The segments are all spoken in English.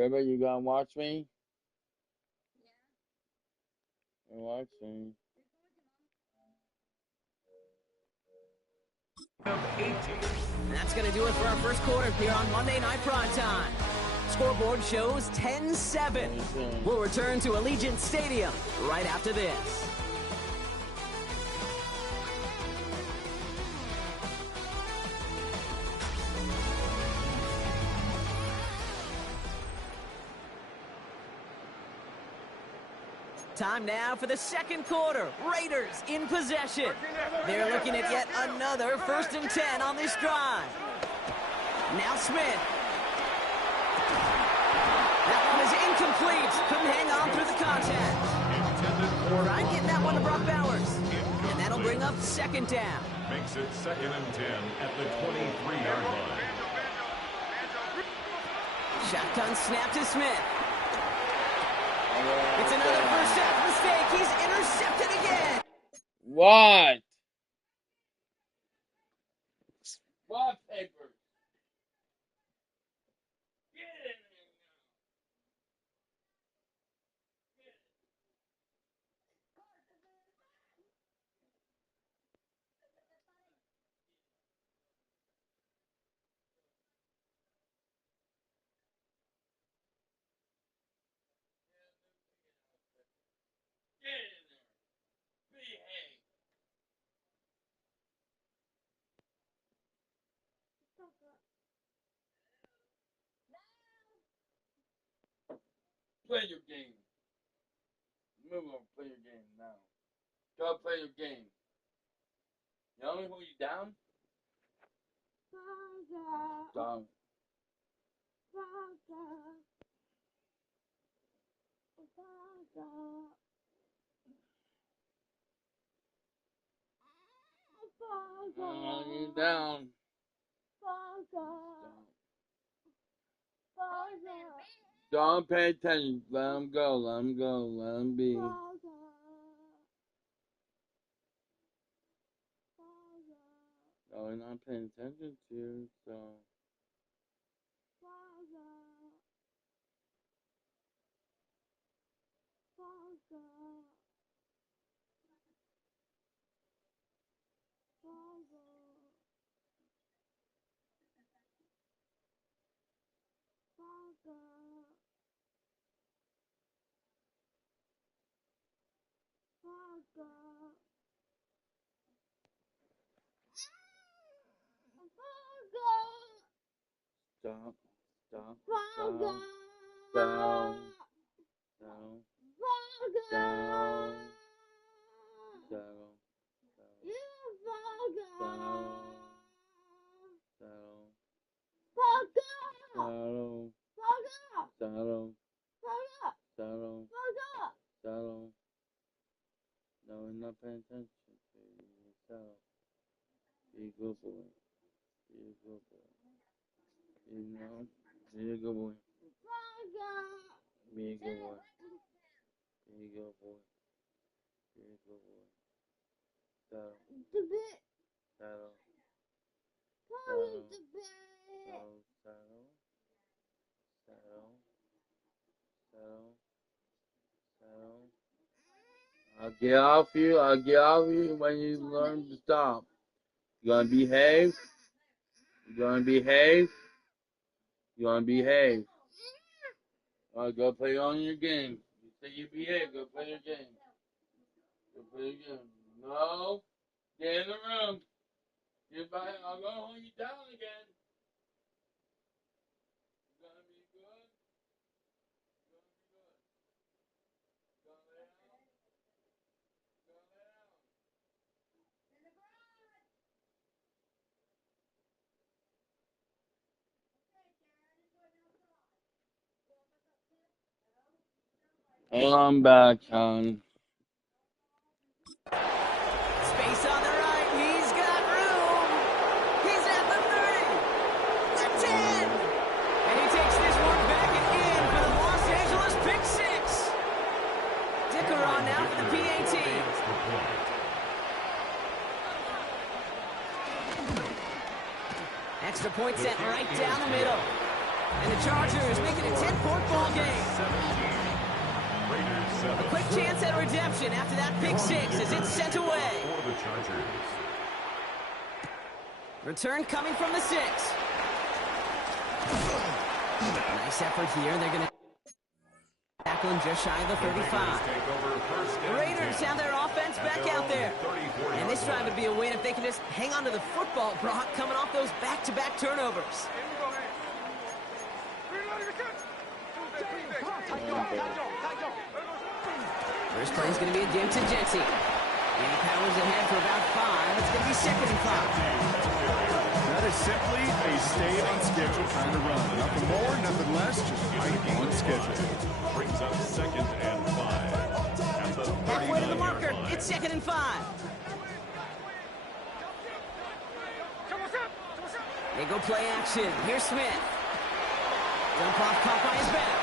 Grandma, you gonna watch me? Yeah. Watch me. That's going to do it for our first quarter here on Monday Night Primetime. Scoreboard shows 10-7. We'll return to Allegiant Stadium right after this. Time now for the second quarter. Raiders in possession. They're looking at yet another 1st and 10 on this drive. Now Smith. That one is incomplete. Couldn't hang on through the contact. Trying getting that one to Brock Bowers. And that'll bring up 2nd down. Makes it 2nd and 10 at the 23-yard line. Shotgun snap to Smith. It's another first half mistake. He's intercepted again. What? Wallpaper. Get in there Behave. Play your game. Move on, play your game now. Go play your game. You only hold you down? Down. You're down. Don't pay attention. Let him go. Let him go. Let him be. Oh, we're not paying attention to you, so. Stop. Stop. Stop. Down. Down. Down. Down. No, we're not paying attention to yourself. Be a good boy. Be a good boy. You know? Be a good boy. Be a good boy. Be a good boy. Be a good boy. Settle. Settle. Settle. Settle. Settle. Settle. Settle. I'll get off you. I'll get off you when you learn to stop. You gonna behave? You gonna behave? You gonna behave? Alright, go play on your game. You say you behave, go play your game. Go play your game. No. Get in the room. Get back. I'm gonna hold you down again. You gonna be good? You gonna be good? You gonna lay down? You gonna lay down? I'm back, hon. Space on the right. He's got room. He's at the 30. The 10. And he takes this one back and in for the Los Angeles pick six. Dicker on now for the PAT. Extra point sent right down the middle. And the Chargers make it a 10-point ball game. 17. Raiders 7. A quick chance at redemption after that pick six as it's sent away. For the Chargers. Return coming from the 6. Nice effort here. They're going to tackle him just shy of the 35. The Raiders have their offense back out there. And this drive would be a win if they can just hang on to the football, Brock, coming off those back-to-back turnovers. First play is going to be again to Jency. And he powers ahead for about 5. It's going to be 2nd and 5. That is simply a stay on schedule kind of run. Nothing more, nothing less, just right on schedule. Brings up 2nd and 5. At the Halfway to the marker. line. It's 2nd and 5. They go play action. Here's Smith. Dump off caught by his back.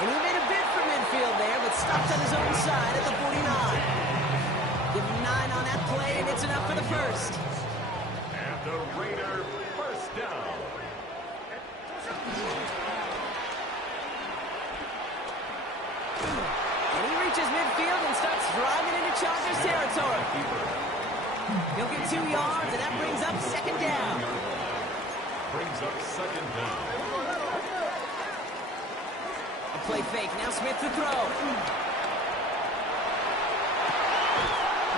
And he made a bid for midfield there, but stopped on his own side at the 49. Give him 9 on that play, and it's enough for the first. And the Raider first down. And he reaches midfield and starts driving into Chargers territory. He'll get 2 yards, and that brings up 2nd down. Brings up 2nd down. A play fake. Now Smith to throw.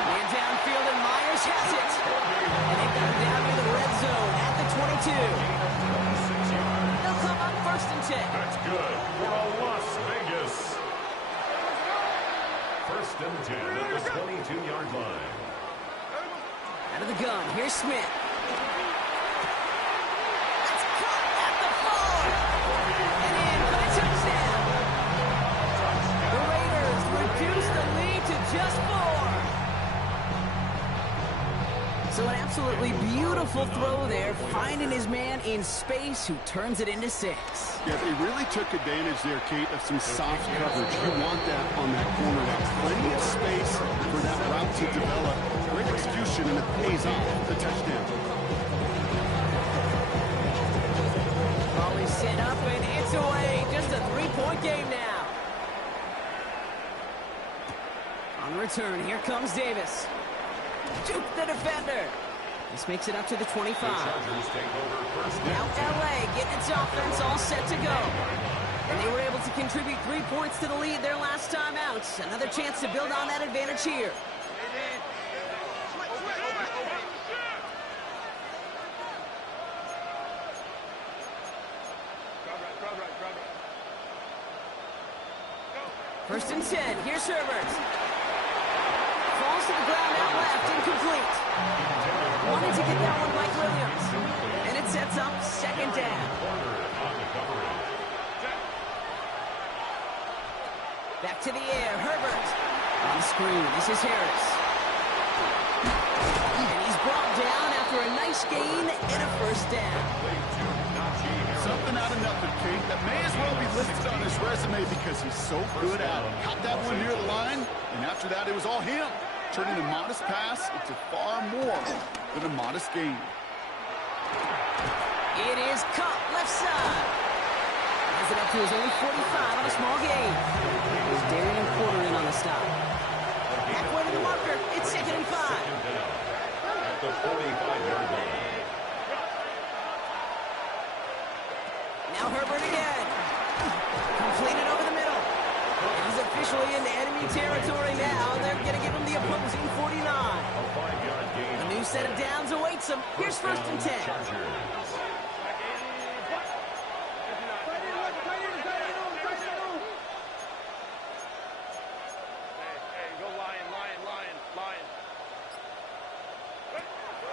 Man downfield, and Myers has it. And they got him down near the red zone at the 22. They'll come up 1st and 10. That's good for a Las Vegas. 1st and 10 at the 22-yard line. Out of the gun, here's Smith. That's caught at the 4. And in for the touchdown. The Raiders reduce the lead to just 4. So an absolutely beautiful throw there, finding his man in space who turns it into 6. Yeah, they really took advantage there, Kate, of some soft coverage. You want that on that corner route. Plenty of space for that route to develop. Great execution, and it pays off the touchdown. Ball is set up, and it's away. Just a 3-point game now. On the return, here comes Davis. Juke the defender. This makes it up to the 25. Chargers take over first Now down. LA getting its offense all set to go. And they were able to contribute 3 points to the lead their last time out. Another chance to build on that advantage here. First and 10. Here's Herbert. Falls to the ground out left, incomplete. Wanted to get that one, Mike Williams. And it sets up 2nd down. Back to the air, Herbert. On the screen, this is Harris. And he's brought down after a nice gain and a 1st down. Something out of nothing, Kate. That may as well be listed on his resume because he's so good at it. Caught that one near the line, and after that, it was all him. Turning a modest pass into far more than a modest gain. It is caught left side. Has it up to his own 45 on a small gain. There's Darian Porter in on the stop. Halfway to the marker. It's 2nd and 5. At the 45-yard line. Now Herbert again. Completed over the middle. And he's officially into enemy territory now. They're going to give him the opposing 49. A 5-yard gain. A new set of downs awaits him. Here's 1st and 10. Chargers.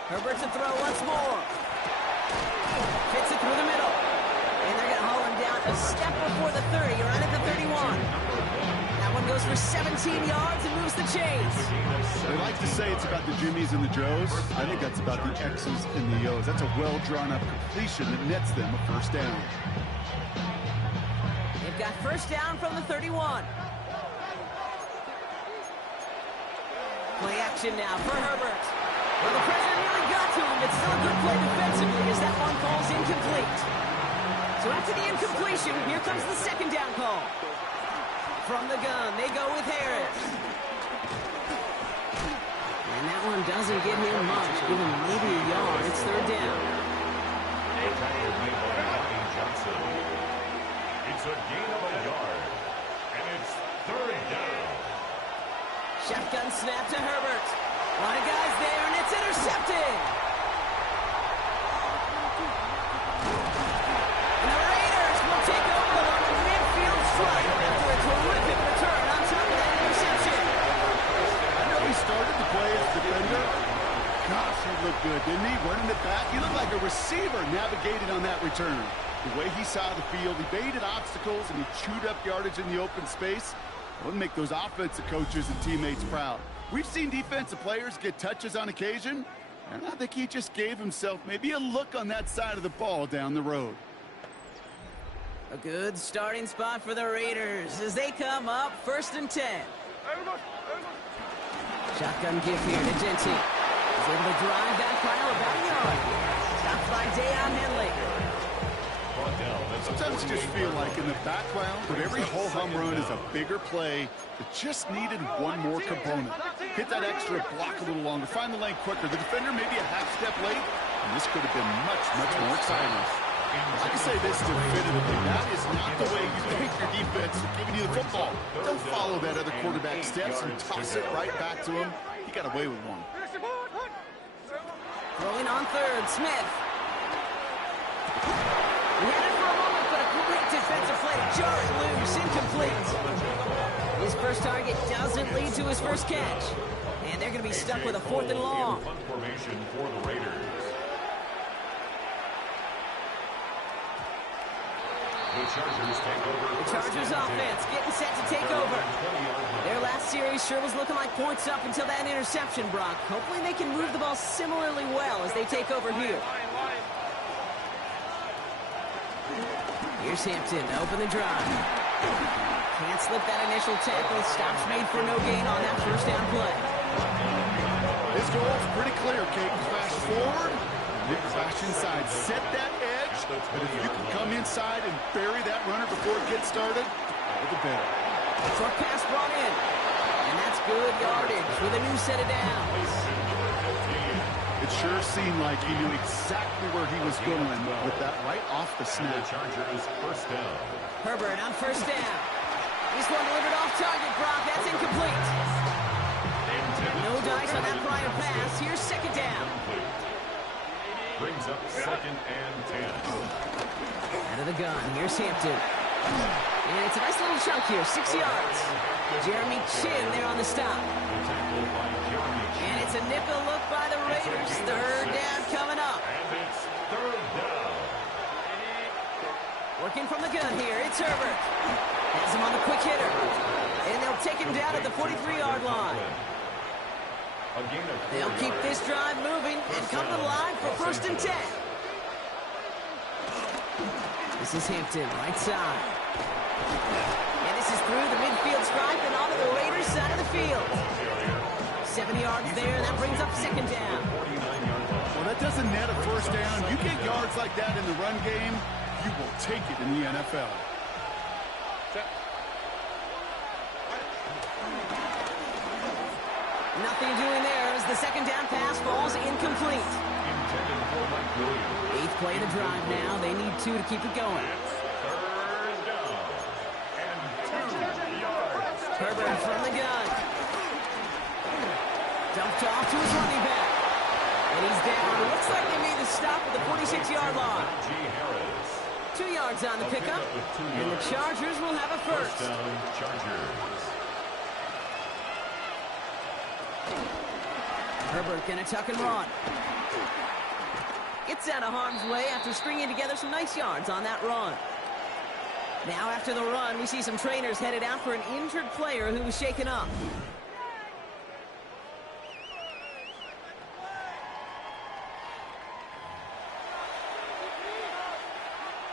Herbert to throw once more. Fits it through the middle. And they're going to haul him down a step before the 30, right at the 31. That one goes for 17 yards and moves the chains. They like to say it's about the Jimmies and the Joes. I think that's about the X's and the O's. That's a well-drawn-up completion that nets them a 1st down. They've got 1st down from the 31. Play action now for Herbert. Well, the pressure nearly got to him, but still a good play defensively as that one falls incomplete. So after the incompletion, here comes the second down call. From the gun, they go with Harris. And that one doesn't get him much. Give him maybe a yard. It's third down. The tackle made by Lonnie Johnson. It's a gain of a yard. And it's third down. Shotgun snap to Herbert. A lot of guys there, and it's intercepted. And the Raiders will take over on the midfield strike after a terrific return on top of that interception. I know he started the play as a defender. Gosh, he looked good, didn't he? Running it back. He looked like a receiver navigated on that return. The way he saw the field, he baited obstacles, and he chewed up yardage in the open space. It would make those offensive coaches and teammates proud. We've seen defensive players get touches on occasion, and I think he just gave himself maybe a look on that side of the ball down the road. A good starting spot for the Raiders as they come up 1st and 10. Shotgun give here to Genty. He's able to drive that final about a yard. Stopped by Deion Henley. Sometimes you just feel like in the background of every ho-hum run is a bigger play that just needed one more component. Hit that extra block a little longer, find the lane quicker. The defender maybe a half step late, and this could have been much, much more exciting. I can say this definitively, that is not the way you think your defense is giving you the football. Don't follow that other quarterback steps and toss it right back to him. He got away with one. Throwing on third, Smith. He had it for a moment, but a great defensive play to jar it loose, incomplete. His first target doesn't lead to his first catch. And they're going to be stuck with a 4th and long. Punt formation for the Raiders. The Chargers take over. The Chargers offense getting set to take over. Their last series sure was looking like points up until that interception, Brock. Hopefully they can move the ball similarly well as they take over here. Here's Hampton to open the drive. Can't slip that initial tackle. Stops made for no gain on that first down play. His goal is pretty clear, Kate. Flash forward, then flash inside. Set that edge, but if you can come inside and bury that runner before it gets started, all the better. Short pass brought in. And that's good yardage with a new set of downs. It sure seemed like he knew exactly where he was going with that right off the snap. Chargers first down. Herbert on first down. This one delivered off target, Brock. That's incomplete. No dice on that prior pass. Here's second down. Brings up 2nd and 10. Out of the gun. Here's Hampton. And it's a nice little chunk here. 6 yards. Jeremy Chin there on the stop. And it's a nickel look by the Raiders. Third down coming up. And it's third down. Working from the gun here. It's Herbert. Has him on the quick hitter. And they'll take him down at the 43-yard line. They'll keep this drive moving and come to the line for 1st and 10. This is Hampton, right side. And this is through the midfield stripe and onto the Raiders side of the field. 7 yards there, and that brings up second down. Well, that doesn't net a first down. You get yards like that in the run game, you will take it in the NFL. Nothing doing there as the second down pass falls incomplete. 8th play of the drive now. They need 2 to keep it going. Third down. And 2 yards. Herbert from the gun. Dumped off to his running back. And he's down. It looks like they made the stop at the 46-yard line. 2 yards on the pickup. And the Chargers will have a first. First down, Chargers. Herbert gonna tuck and run. Gets out of harm's way after stringing together some nice yards on that run. Now after the run, we see some trainers headed out for an injured player who was shaken up.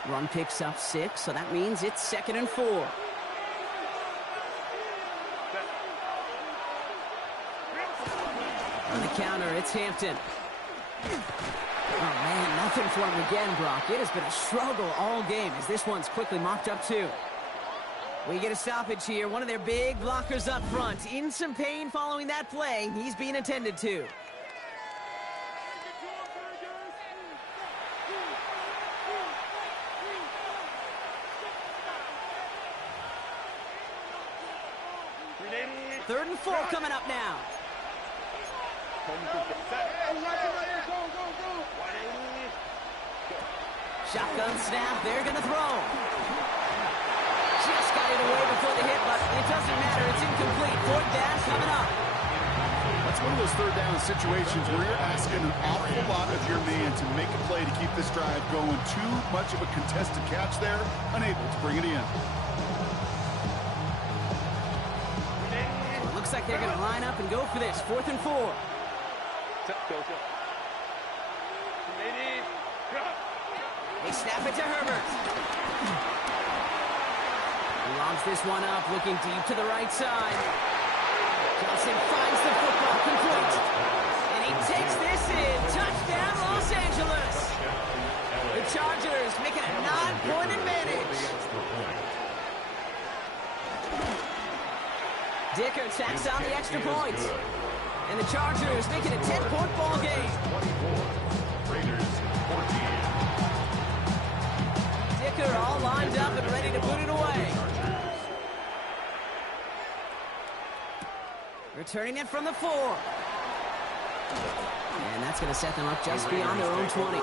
Run picks up 6, so that means it's 2nd and 4. On the counter, it's Hampton. Oh, man, nothing for him again, Brock. It has been a struggle all game as this one's quickly mopped up, too. We get a stoppage here. One of their big blockers up front. In some pain following that play. He's being attended to. Third and 4 coming up now. Shotgun snap. They're going to throw. Just got it away before the hit, but it doesn't matter. It's incomplete. Fourth down coming up. That's one of those third down situations where you're asking an awful lot of your man to make a play to keep this drive going. Too much of a contested catch there, unable to bring it in. Well, it looks like they're going to line up and go for this. 4th and 4. They snap it to Herbert. Lobs this one up, looking deep to the right side. Johnson finds the football complete. And he takes this in. Touchdown, Los Angeles. The Chargers making a 9-point advantage. Dicker tacks on the extra point. And the Chargers making a 10-point ball game. 24. Raiders 14. Dicker all lined up and ready to put it away. Returning it from the 4. And that's going to set them up just beyond their own 20.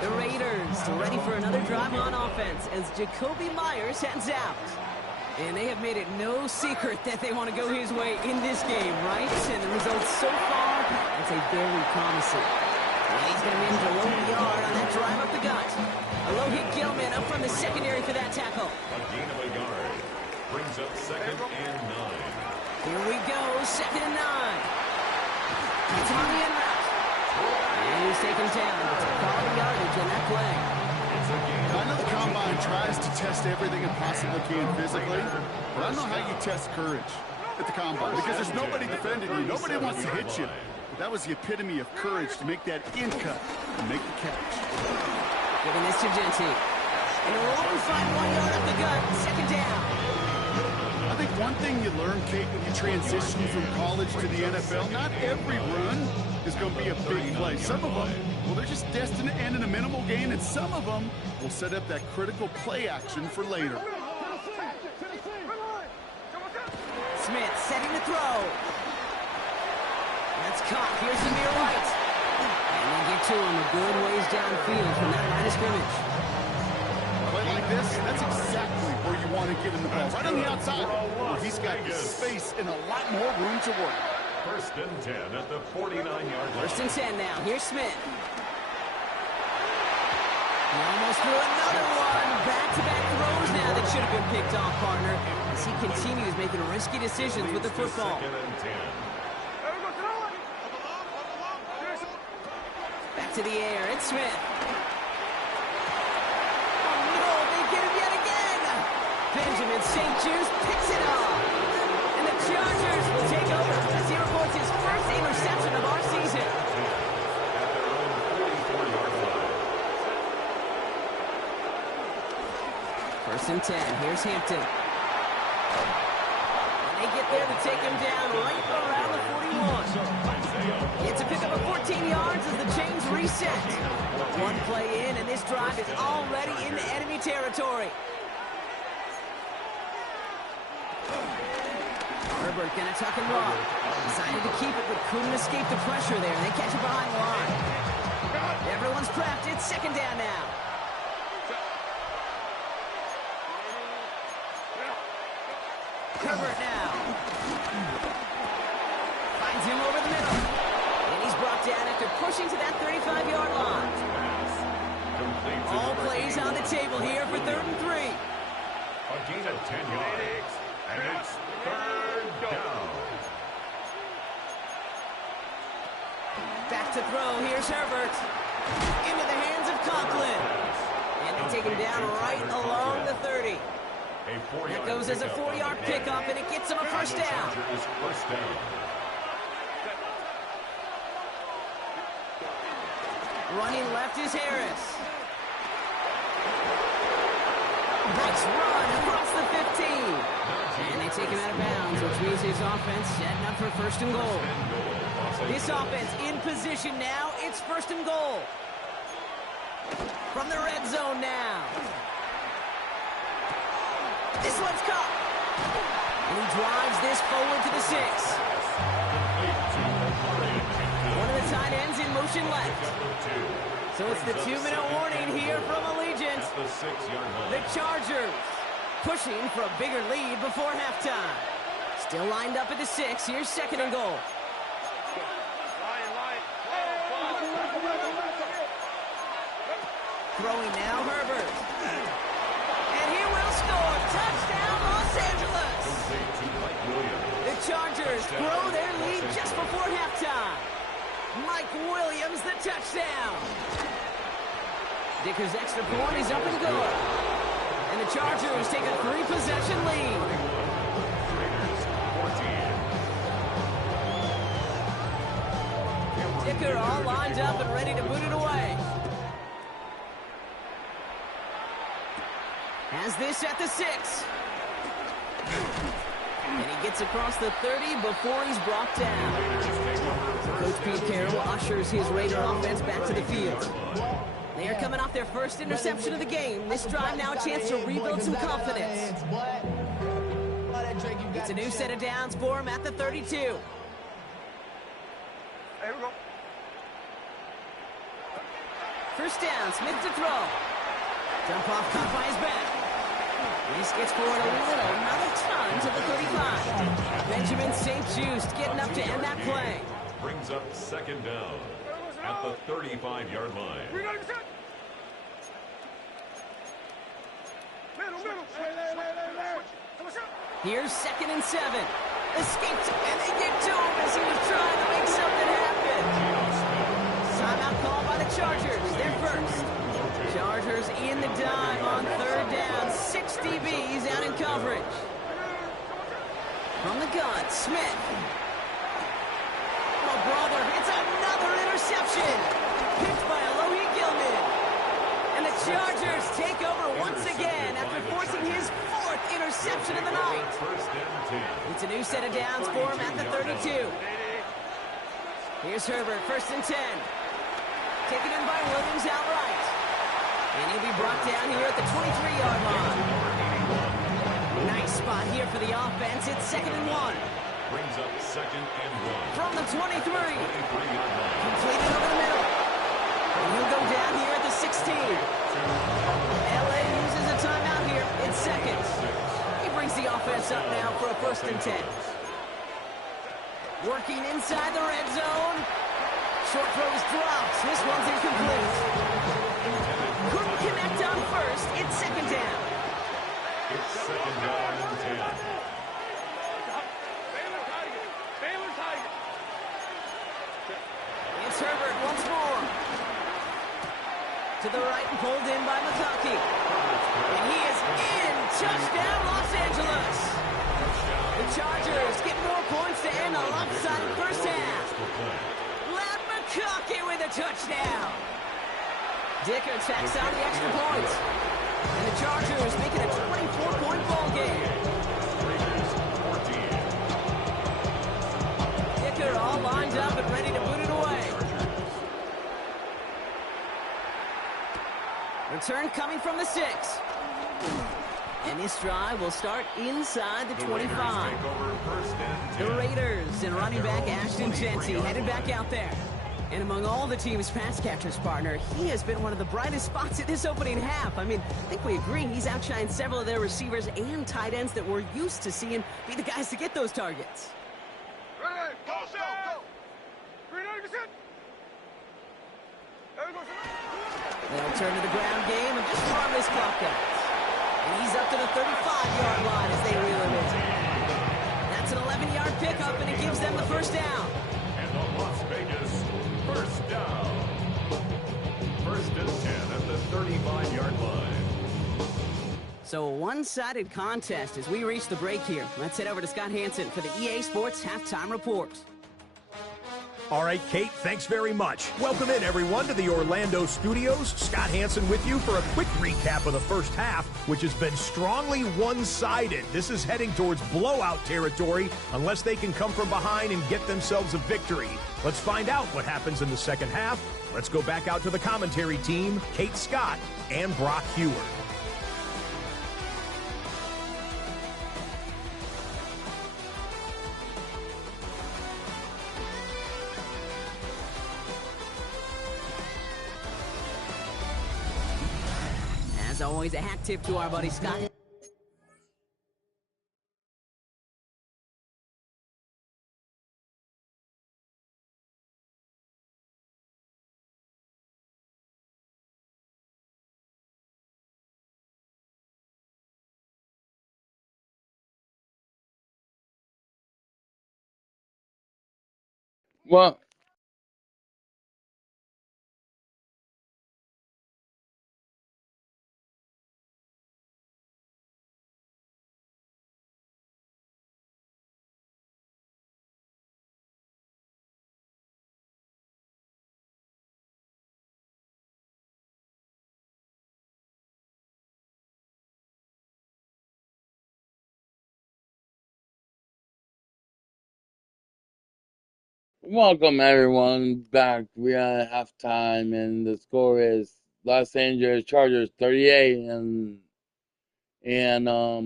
The Raiders ready for another drive on offense as Jacoby Myers heads out. And they have made it no secret that they want to go his way in this game, right? And the results so far, I'd say very promising. And he's going to win to low yard on that drive up the gut. Alohi Gilman up from the secondary for that tackle. A gain of a yard. Brings up 2nd and 9. Here we go, 2nd and 9. It's on the end route. And he's taken down. It's a quality yardage on that play. I know the Combine tries to test everything it possibly can physically, but I don't know how you test courage at the Combine because there's nobody defending you. Nobody wants to hit you. But that was the epitome of courage to make that in cut and make the catch. Giving this to Genty. And a rolling 5-1 yard up the gut. 2nd down. I think one thing you learn, Kate, when you transition from college to the NFL, not every run is going to be a big play. Some of them, well, they're just destined to end in a minimal gain, and some of them will set up that critical play action for later. Smith setting the throw. That's caught. Here's Zamir White. And they get to him a good ways downfield from that line of scrimmage. Play like this, that's exactly where you want to get in the ball. Right on the outside, where he's got the space and a lot more room to work. 1st and 10 at the 49-yard line. 1st and 10 now. Here's Smith. He almost threw another one. Back-to-back throws now that should have been picked off, partner, as he continues making risky decisions with the football. 2nd and 10. Back to the air. It's Smith. Benjamin St. Juice picks it off. And the Chargers will take over as he reports his first interception of our season. At their own 44-yard line. 1st and 10. Here's Hampton. And they get there to take him down right around the 41. It's a pickup of 14 yards as the chains reset. One play in, and this drive is already into enemy territory. Herbert gonna tuck and roll. Decided to keep it, but couldn't escape the pressure there. They catch it behind the line. Everyone's prepped. It's 2nd down now. Herbert now. Finds him over the middle. And he's brought down after pushing to that 35-yard line. All plays on the table here for 3rd and 3. A gain of 10 yards. And it's 3rd down. Back to throw. Here's Herbert. Into the hands of Conklin. And they take him down right along the 30. That goes as a 4-yard pickup, and it gets him a 1st down. First down. Running left is Harris. Nice run across the 15. And they take him out of bounds, which means his offense setting up for first and goal. This offense in position now. It's first and goal. From the red zone now. This one's caught. And he drives this forward to the 6. One of the tight ends in motion left. So it's the 2-minute warning here from Allegiant. The Chargers pushing for a bigger lead before halftime. Still lined up at the 6. Here's second and goal. Throwing now, Herbert. And he will score. Touchdown, Los Angeles. The Chargers grow their lead just before halftime. Mike Williams, the touchdown. Dicker's extra point is up and good. And the Chargers take a 3-possession lead. Dicker all lined up and ready to boot it away. Has this at the 6. And he gets across the 30 before he's brought down. Coach Pete Carroll ushers his Raider offense back to the field. They are coming off their first interception of the game. This drive now a chance to rebuild some confidence. It's a new set of downs for him at the 32. Here we go. First down, Smith to throw. Jump off caught by his back. This gets forward a little, not a ton, to the 35. Benjamin St. Just getting up to end that play. Brings up second down at the 35-yard line. Here's second and 7. Escapes, and they get to him as he was trying to make something happen. Timeout called by the Chargers. They're first. Chargers in the dime on third down. 6 DBs out in coverage. From the gun, Smith. Oh, brother, it's another interception. Picked by Alohi Gilman. And the Chargers take over once again after forcing his 4th interception of the night. It's a new set of downs for him at the 32. Here's Herbert, first and 10. Taken in by Williams outright. And he'll be brought down here at the 23-yard line. Nice spot here for the offense. It's second and 1. Brings up second and 1. From the 23. 23-yard line. Completed over the middle. And he'll go down here at the 16. LA uses a timeout here. It's second. He brings the offense up now for a first and 10. Working inside the red zone. Short throws dropped. This one's incomplete. Couldn't connect on first. It's second down. It's second down and 10. It's Herbert once more. To the right and pulled in by McConkey. And he is in. Touchdown, Los Angeles. The Chargers get more points to end a lopsided first half. Lad McConkey with a touchdown. Dicker tacks on the extra points. And the Chargers make it a 24-point ball game. Dicker all lined up and ready to boot it away. Return coming from the 6. And this drive will start inside the 25. The Raiders and running back Ashton Jency headed back out there. And among all the team's pass catchers, partner, he has been one of the brightest spots in this opening half. I mean, I think we agree he's outshined several of their receivers and tight ends that we're used to seeing be the guys to get those targets. Ready, go, go, go. Ready, set. They'll turn to the ground game and just farm this clock out. And he's up to the 35-yard line as they reel him in. That's an 11-yard pickup, and it gives them the first down. And the Las Vegas first down. First and 10 at the 35-yard line. So a one-sided contest as we reach the break here. Let's head over to Scott Hansen for the EA Sports Halftime Report. All right, Kate, thanks very much. Welcome in, everyone, to the Orlando studios. Scott Hansen with you for a quick recap of the first half, which has been strongly one-sided. This is heading towards blowout territory unless they can come from behind and get themselves a victory. Let's find out what happens in the second half. Let's go back out to the commentary team, Kate Scott and Brock Heward. As always, a hat tip to our buddy Scott. Well, welcome everyone back. We are at halftime, and the score is Los Angeles Chargers 38 and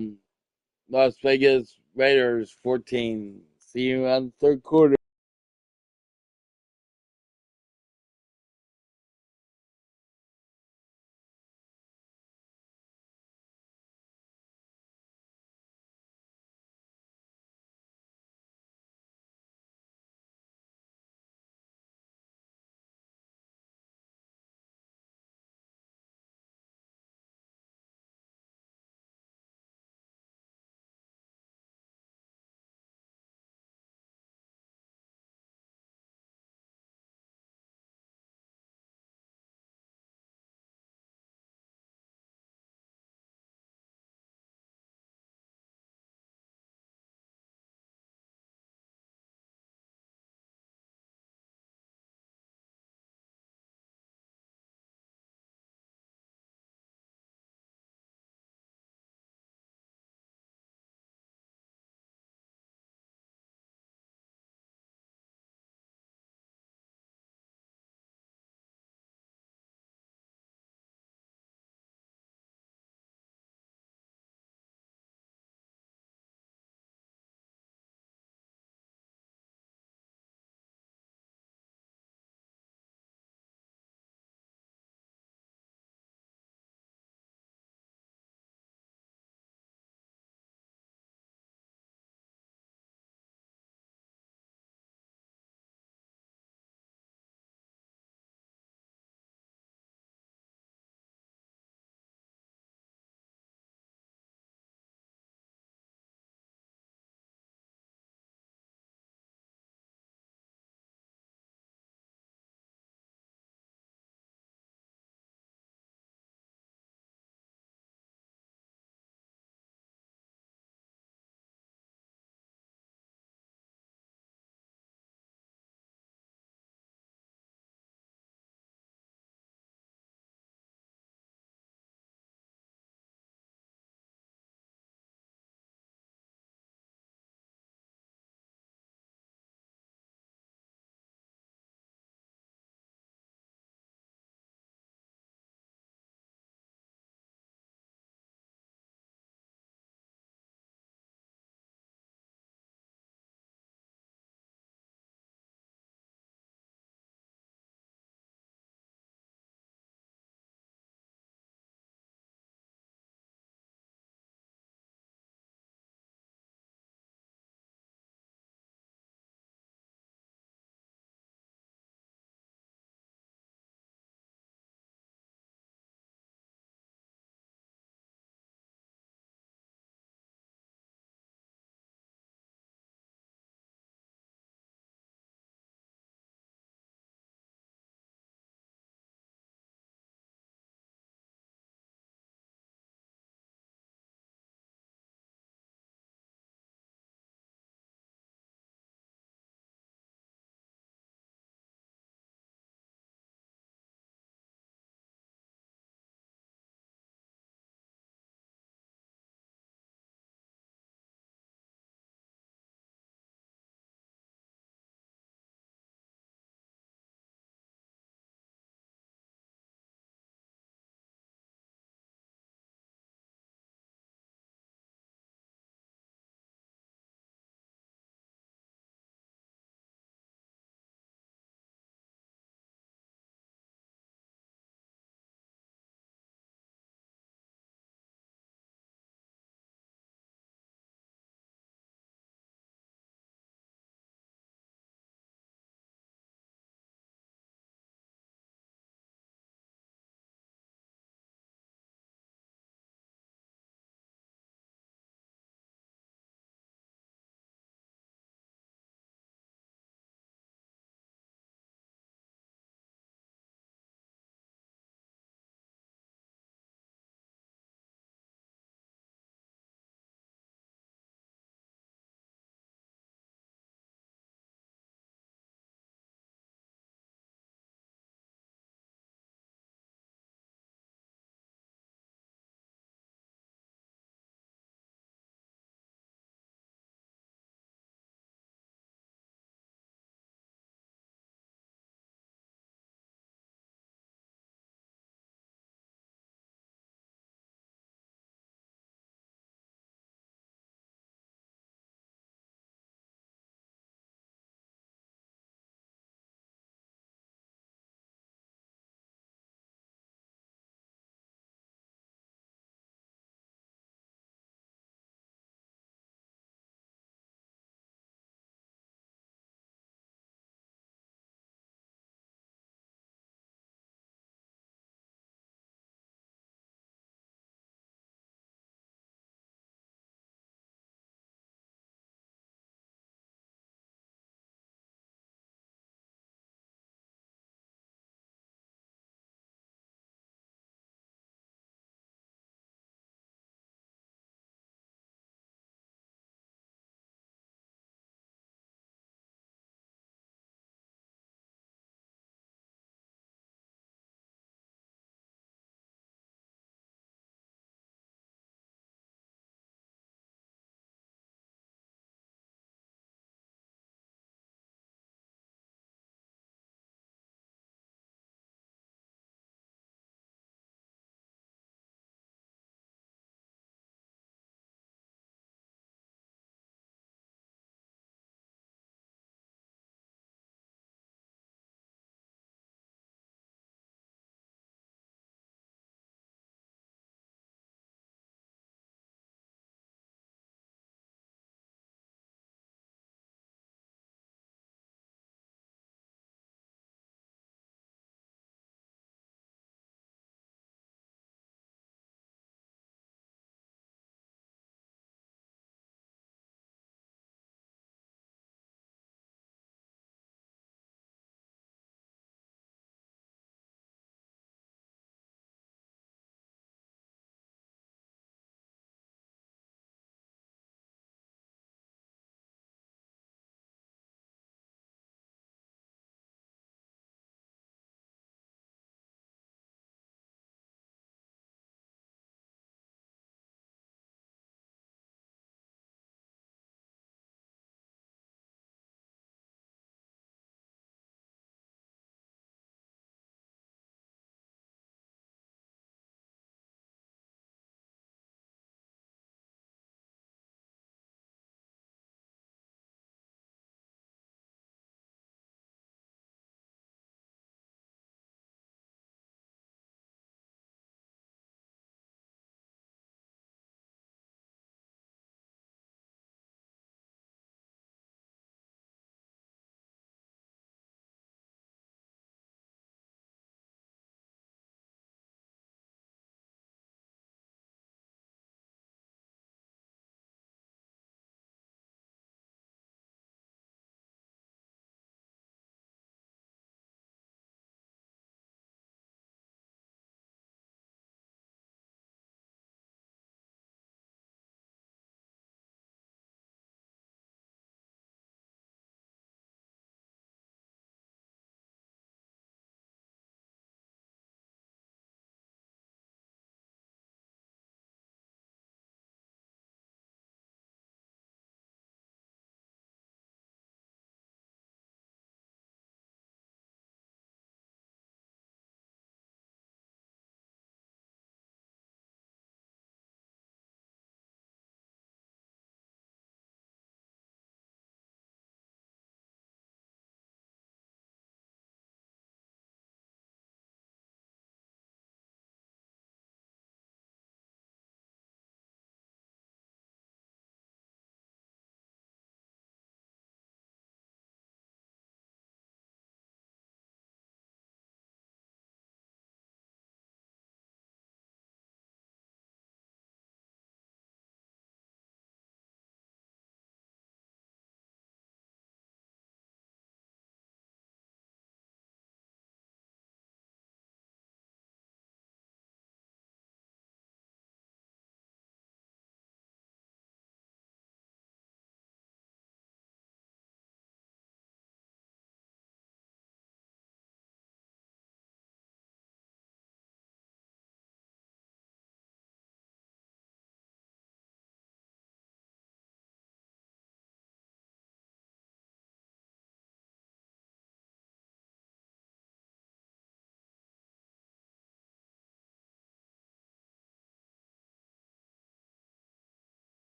Las Vegas Raiders 14. See you at the third quarter.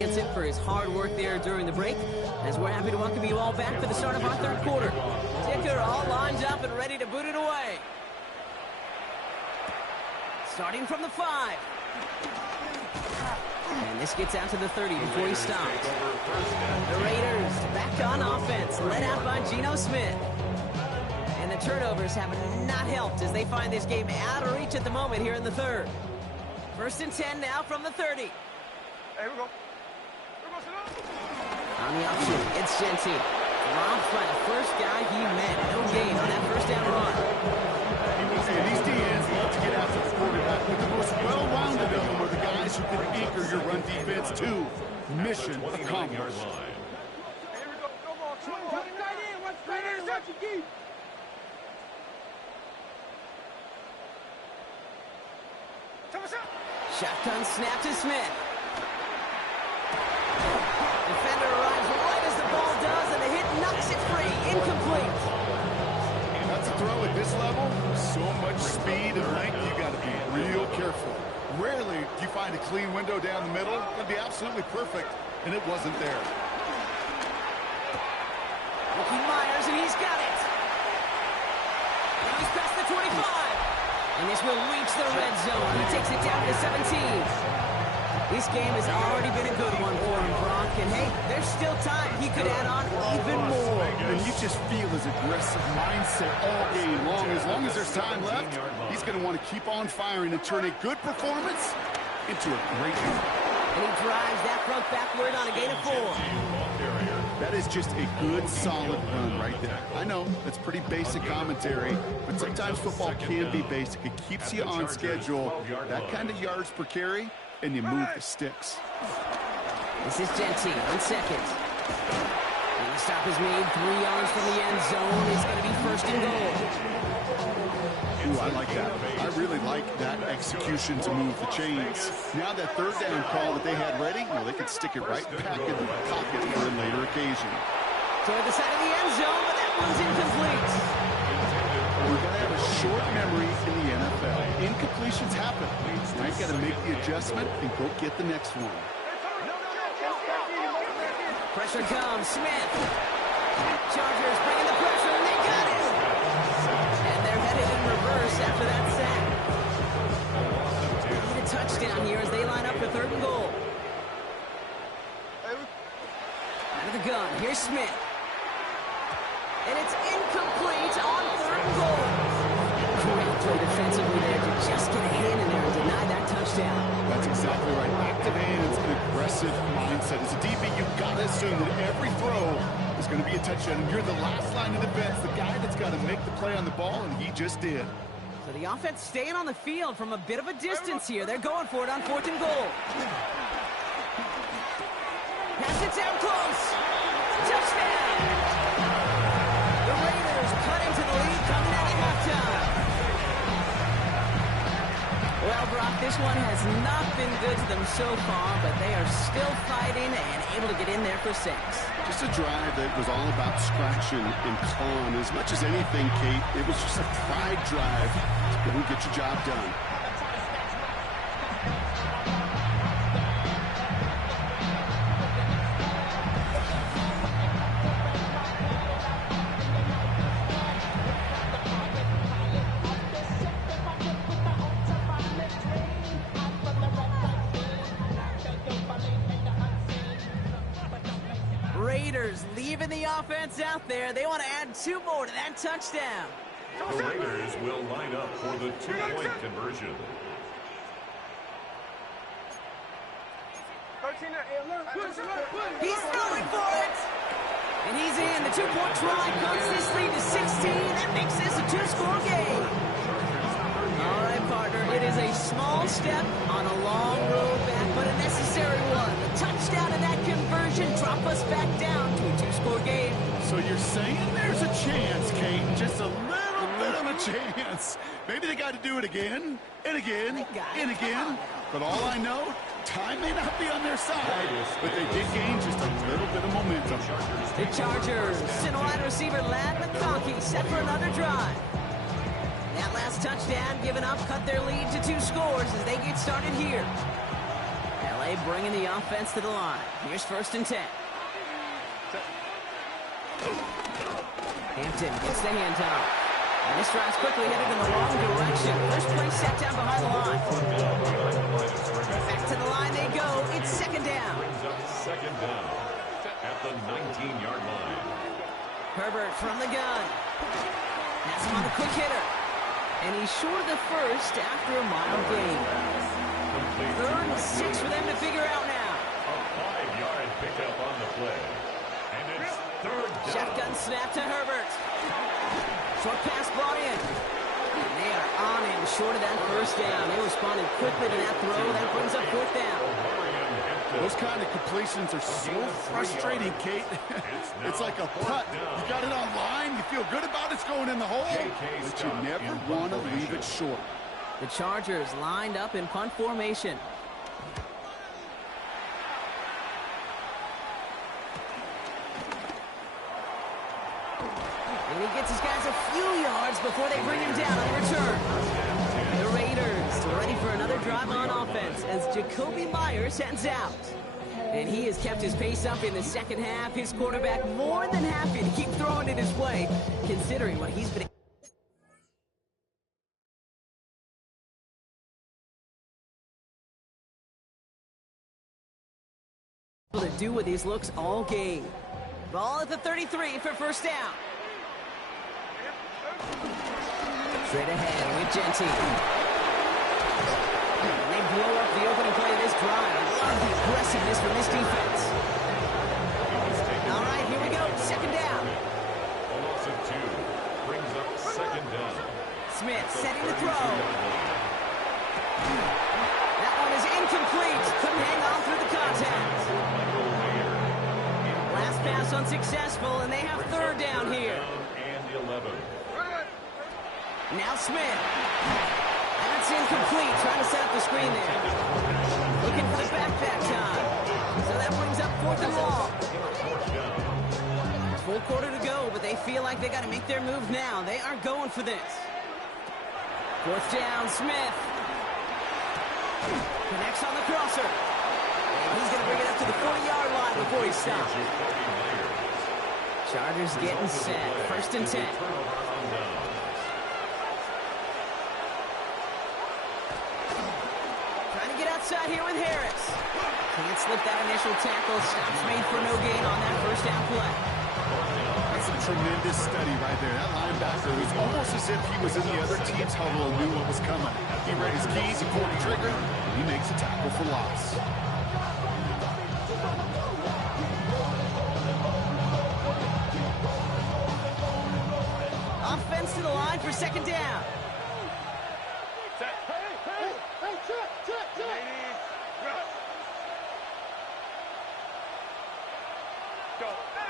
It for his hard work there during the break, as we're happy to welcome you all back for the start of our third quarter. Ticker all lined up and ready to boot it away. Starting from the 5. And this gets out to the 30 before he stops. The Raiders back on offense, led out by Geno Smith. And the turnovers have not helped as they find this game out of reach at the moment here in the third. 1st and 10 now from the 30. Hey, here we go. On the option, it's Genty. Dropped by the first guy he met. No gain on that first down run. These DNs love to get after the quarterback, but the most well-rounded of them are the guys who can anchor your run defense too. Mission accomplished. Here we go. Come on, right in. What's right in? Watch your geek. Shotgun snap to Smith. Defender arrives right as the ball does, and the hit knocks it free. Incomplete. That's a throw at this level. So much speed and length, you got to be real careful. Rarely do you find a clean window down the middle. It'd be absolutely perfect, and it wasn't there. Ricky Myers, and he's got it. And he's past the 25. And this will reach the red zone. He takes it down to 17. This game has already been a good one for him, Brock. And hey, there's still time. He could add on even more. And you just feel his aggressive mindset all game long. As long as there's time left, he's going to want to keep on firing and turn a good performance into a great one. And he drives that front backward on a gain of 4. That is just a good, solid run right there. I know, that's pretty basic commentary, but sometimes football can be basic. It keeps you on schedule, that kind of yards per carry, and you move the sticks. This is Genty on 2nd. And the stop is made 3 yards from the end zone. It's going to be 1st and goal. Ooh, I like that. I really like that execution to move the chains. Now that 3rd down call that they had ready, well, they could stick it right back in the pocket for a later occasion. Toward the side of the end zone, but that one's incomplete. We're going to have a short memory in the NFL. Incompletions happen. Now you got to make the adjustment and go get the next one. Pressure comes, Smith. Chargers bringing the pressure, and they got it. And they're headed in reverse after that sack. Need a touchdown here as they line up for 3rd and goal. Out of the gun, here's Smith. And it's incomplete on 3rd and goal. Great play defensively there to just get a hand in there and deny that touchdown. That's exactly right. Active hands, an aggressive mindset. As a DB, you've got to assume that every throw is going to be a touchdown. And you're the last line of defense, the guy that's got to make the play on the ball, and he just did. So the offense staying on the field from a bit of a distance here. They're going for it on 4th and goal. Pass it down close. Touchdown! The Raiders cutting to the lead coming out of halftime. Well, Brock, this one has not been good to them so far, but they are still fighting and able to get in there for 6. Just a drive that was all about scratching and clawing. As much as anything, Kate, it was just a pride drive to go and get your job done. Raiders leaving the offense out there. They want to add 2 more to that touchdown. The Raiders will line up for the 2-point conversion. He's going for it. And he's in. The 2-point try cuts this lead to 16. That makes this a 2-score game. All right, partner. It is a small step on a long road back, but a necessary one. The touchdown and that conversion drop us back down to a 2-score game. So you're saying there's a chance, Kate, just a little bit of a chance. Maybe they got to do it again, and again, and again. But all I know, time may not be on their side, but they did gain just a little bit of momentum. The Chargers send wide receiver Lad McConkey set for another drive. That last touchdown given up cut their lead to 2 scores as they get started here. LA play, bringing the offense to the line. Here's 1st and 10. Hampton gets the handoff. And this drive's quickly headed in the wrong direction. First play set down behind the line. Back to the line they go. It's 2nd down. Brings up 2nd down at the 19-yard line. Herbert from the gun. That's him on the quick hitter. And he's short of the first after a mild gain. 3rd and 6 for them to figure out now. A 5-yard pickup on the play. And it's 3rd down. Shotgun snap to Herbert. Short pass brought in. And they are on him short of that 1st down. They responded quickly to that throw. That brings up 4th down. Those kind of completions are so frustrating, Kate. It's like a putt. You got it on line. You feel good about it's going in the hole, but you never want to leave it short. The Chargers lined up in punt formation. And he gets his guys a few yards before they bring him down on the return. The Raiders ready for another drive on offense as Jacoby Myers heads out. And he has kept his pace up in the 2nd half. His quarterback more than happy to keep throwing it his way, considering what he's been able to do with these looks all game. Ball at the 33 for 1st down. Straight ahead with Genty. And they blow up the opening play of this drive. I love the aggressiveness from this defense. All right, here we go. 2nd down. A loss of 2 brings up 2nd down. Smith setting the throw. That one is incomplete. Couldn't hang on through the contact. Last pass unsuccessful, and they have 3rd down here. And 11. Now Smith. That's incomplete. Trying to set up the screen there. Looking for the backpack time. So that brings up 4th and long. Full quarter to go, but they feel like they got to make their move now. They are going for this. 4th down, Smith. Connects on the crosser. And he's going to bring it up to the 40-yard line before he stops. Chargers getting set. 1st and 10. Outside here with Harris. Can't slip that initial tackle. Stops made for no gain on that 1st down play. That's a tremendous study right there. That linebacker was almost as if he was in the other team's huddle and knew what was coming. He read his keys, he pulled the trigger, and he makes a tackle for loss. Offense to the line for 2nd down.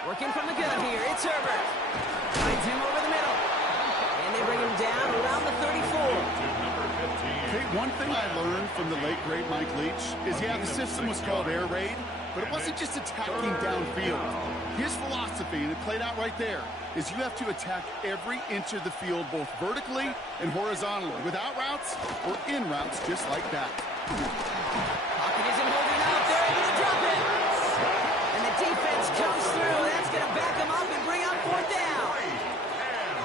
Working from the gun here, it's Herbert. Finds him over the middle. And they bring him down around the 34. Okay, one thing I learned from the late, great Mike Leach is, yeah, the system was called air raid, but it wasn't just attacking downfield. His philosophy, and it played out right there, is you have to attack every inch of the field, both vertically and horizontally, without routes or in routes, just like that. Pocket isn't holding up. They're able to drop it. And the defense comes through. That's going to back them up and bring up 4th down.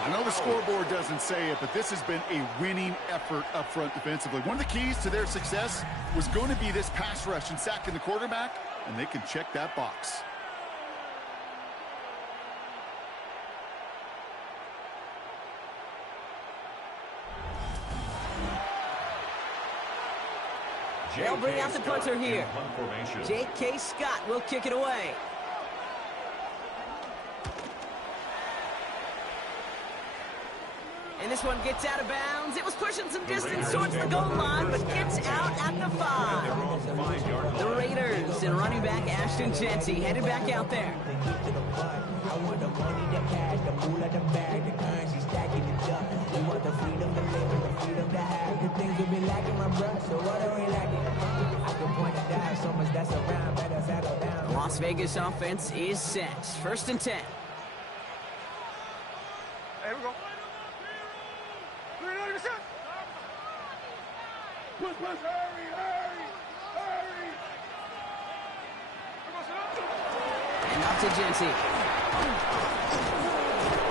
I know the scoreboard doesn't say it, but this has been a winning effort up front defensively. One of the keys to their success was going to be this pass rush and sacking the quarterback, and they can check that box. They'll bring out the punter here. J.K. Scott will kick it away. And this one gets out of bounds. It was pushing some distance towards the goal line, but gets out at the 5. The Raiders and running back Ashton Genty headed back out there. I want the money, the cash, the pool of the bag, the currency stacking it up. We want the freedom to live and the freedom to have. The things will be lacking, my bruh, so what are we lacking? I can point and die, so much that's around, better settle down. Las Vegas offense is set. 1st and 10. Here we go. 390%. Push, hurry, hurry, hurry. And up to Genty.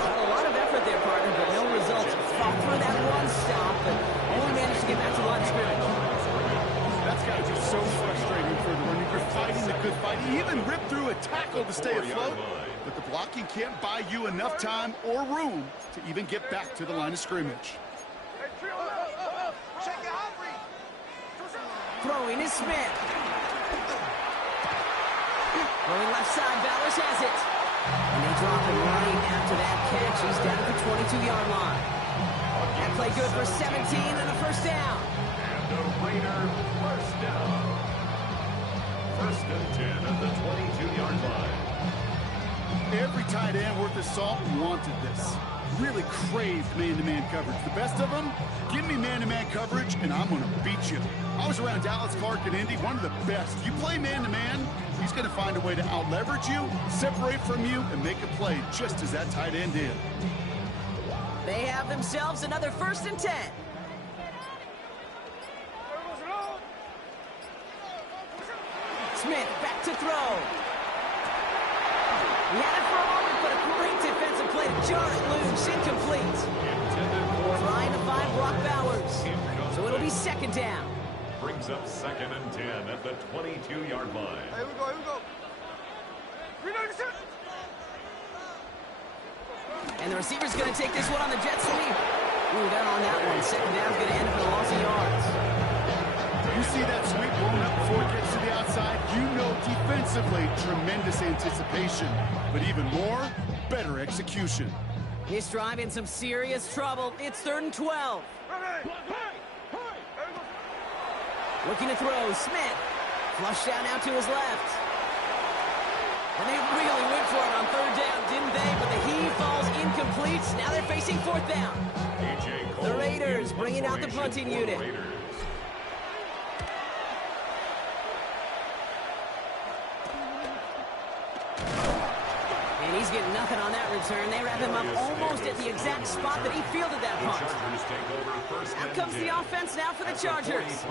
Got a lot of effort there, partner, but no results. Fought for that one stop, but only managed to get back to the line of scrimmage. That's got to be so frustrating for the running. You're fighting the good fight. He even ripped through a tackle to stay afloat. But the blocking can't buy you enough time or room to even get back to the line of scrimmage. Throwing is Smith. Going left side, Bowers has it. And they drop him right after that catch. He's down at the 22-yard line. That play good for 17 and a first down. And the Raider first down. First and 10 at the 22-yard line. Every tight end worth his salt wanted this. Really craved man-to-man coverage. The best of them, give me man-to-man coverage, and I'm going to beat you. I was around Dallas Clark and Indy, one of the best. You play man-to-man, he's going to find a way to out-leverage you, separate from you, and make a play just as that tight end did. They have themselves another first and 10. Smith back to throw. He had it for a moment, but a great defensive play to jar it loose. Incomplete. Trying to find Brock Bowers. So it'll be second down. Brings up second and 10 at the 22-yard line. Here we go, here we go. And the receiver's going to take this one on the jet sweep. Ooh, down on that one. Second down's going to end up in a loss of yards. You see that sweep blown up before it gets to the outside, you know defensively, tremendous anticipation. But even more, better execution. This drive in some serious trouble. It's 3rd and 12. Looking to throw, Smith. Flushed down out to his left. And they really went for it on 3rd down, didn't they? But the heave falls incomplete. Now they're facing 4th down. The Raiders bringing out the punting unit. And he's getting nothing on that return. They wrap him up almost at the exact spot that he fielded that punt. Out comes the offense now for the Chargers.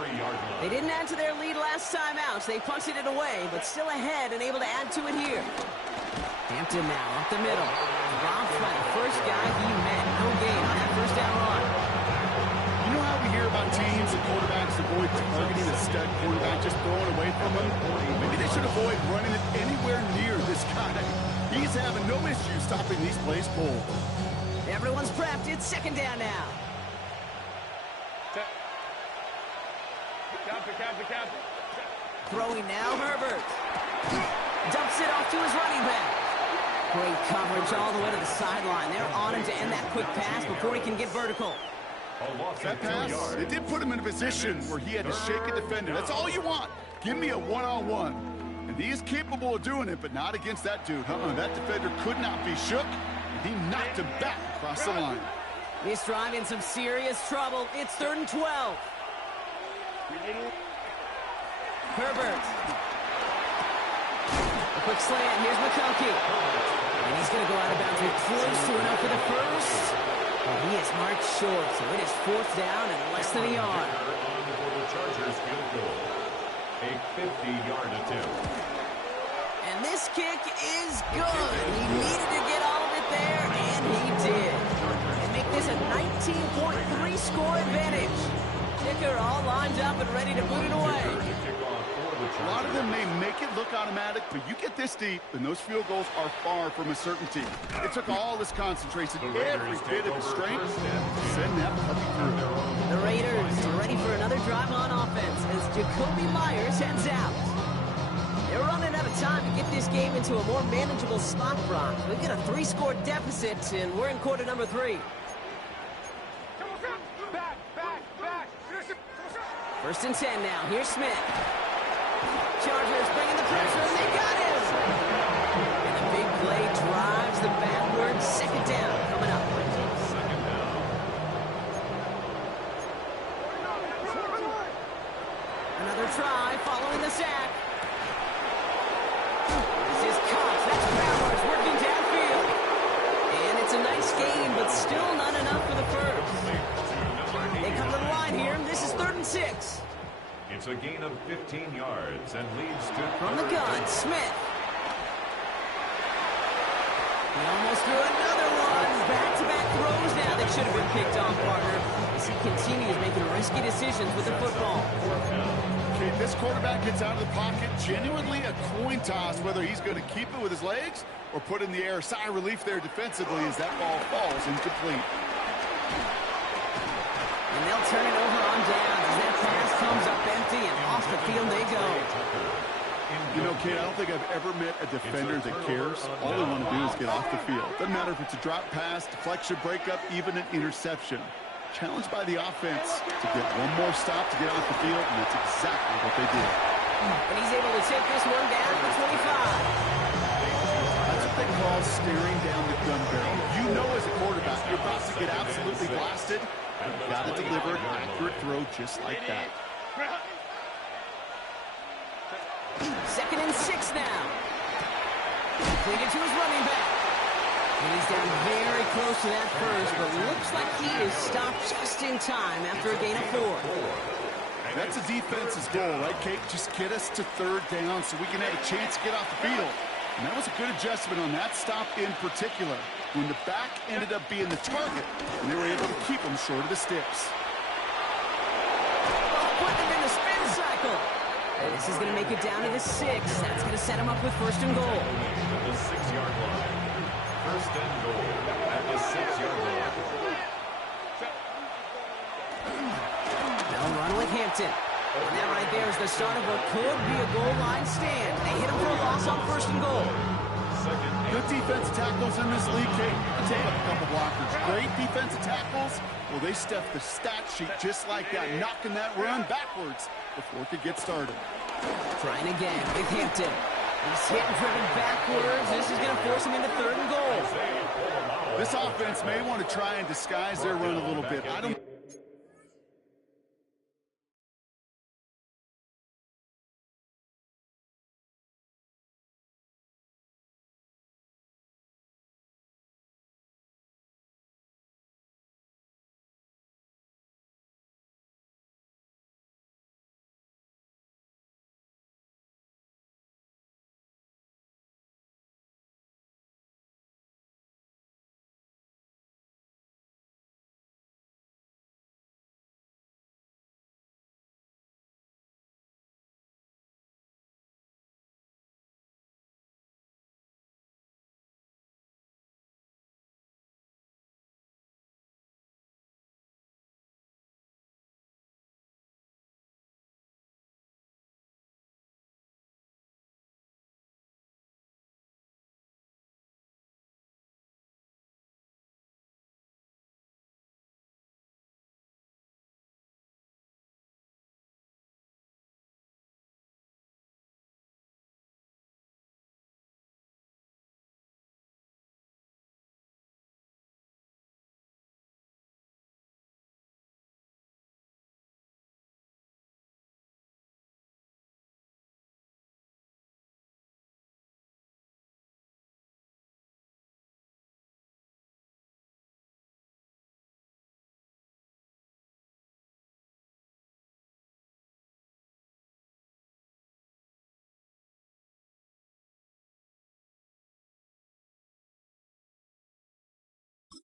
They didn't add to their lead last time out, so they punted it away, but still ahead and able to add to it here. Hampton now up the middle. Robbed by the first guy he met. No gain on that first down run. You know how we hear about teams and quarterbacks avoid targeting a stud quarterback, just throwing away from him? Maybe they should avoid running it anywhere near this guy. He's having no issue stopping these plays cold. Everyone's prepped. It's second down now. Throwing now, Herbert. Dumps it off to his running back. Great coverage all the way to the sideline. They're on him to end that quick pass before he can get vertical. That pass, it did put him in a position where he had to shake a defender. That's all you want. Give me a one-on-one. And he is capable of doing it, but not against that dude. That defender could not be shook, and he knocked him back across the line. This drive in some serious trouble. It's 3rd and 12. Herbert. A quick slant. Here's McConkey. And he's going to go out of bounds. We're close to enough for the first. But he is marked short, so it is 4th down and less than a yard. Chargers field goal. A 50-yard attempt. And this kick is good. He needed to get all of it there, and he did. And make this a 19.3 score advantage. Kicker all lined up and ready to boot it away. A lot of them may make it look automatic, but you get this deep, and those field goals are far from a certainty. It took all this concentration, every bit of the strength, to send that puppy through. The Raiders are ready for another drive on offense as Jacoby Myers heads out. They're running out of time to get this game into a more manageable spot, Brock. We've got a 3-score deficit, and we're in quarter number 3. First and 10 now. Here's Smith. Chargers bringing the pressure, and they got him! And the big play drives them backwards. Second down coming up. Second down. Another try following the sack. This is Cox. That's Bowers working downfield. And it's a nice gain, but still not enough for the first. They come to the line here. This is 3rd and 6. It's a gain of 15 yards and leads to From the gun, Smith. He almost threw another one. Back-to-back throws now that should have been picked off, partner, as he continues making risky decisions with the football. Okay, this quarterback gets out of the pocket, genuinely a coin toss whether he's going to keep it with his legs or put in the air. Sigh of relief there defensively as that ball falls incomplete. And they'll turn it over on downs as that pass comes up empty and off the field they go. You know, Kate, I don't think I've ever met a defender that cares. All they want to do is get off the field. Doesn't matter if it's a drop pass, deflection, breakup, even an interception. Challenged by the offense to get one more stop to get off the field, and that's exactly what they did. And he's able to take this one down to the 25. That's what they call staring down the gun barrel. You know as a quarterback, you're about to get absolutely blasted. You've got to deliver an accurate throw just like that. 2nd and 6 now. Completed to his running back. And he's down very close to that first, but looks like he is stopped just in time after a gain of 4. That's a defense's goal, right, Kate? Just get us to 3rd down so we can have a chance to get off the field. And that was a good adjustment on that stop in particular, when the back ended up being the target, and they were able to keep him short of the sticks. Put him in the spin cycle. And this is going to make it down to the 6. That's going to set him up with 1st and goal. At the 6-yard line. 1st and goal at the 6-yard line. They'll run with Hampton. And that right there is the start of what could be a goal line stand. They hit him for a loss on 1st and goal. Good defensive tackles in this league, Kate. Take up a couple blockers. Great defensive tackles. Well, they stuffed the stat sheet just like that, knocking that run backwards before it could get started. Trying again with Hampton. He's hit and driven backwards. This is going to force him into 3rd and goal. This offense may want to try and disguise their run a little bit. I don't...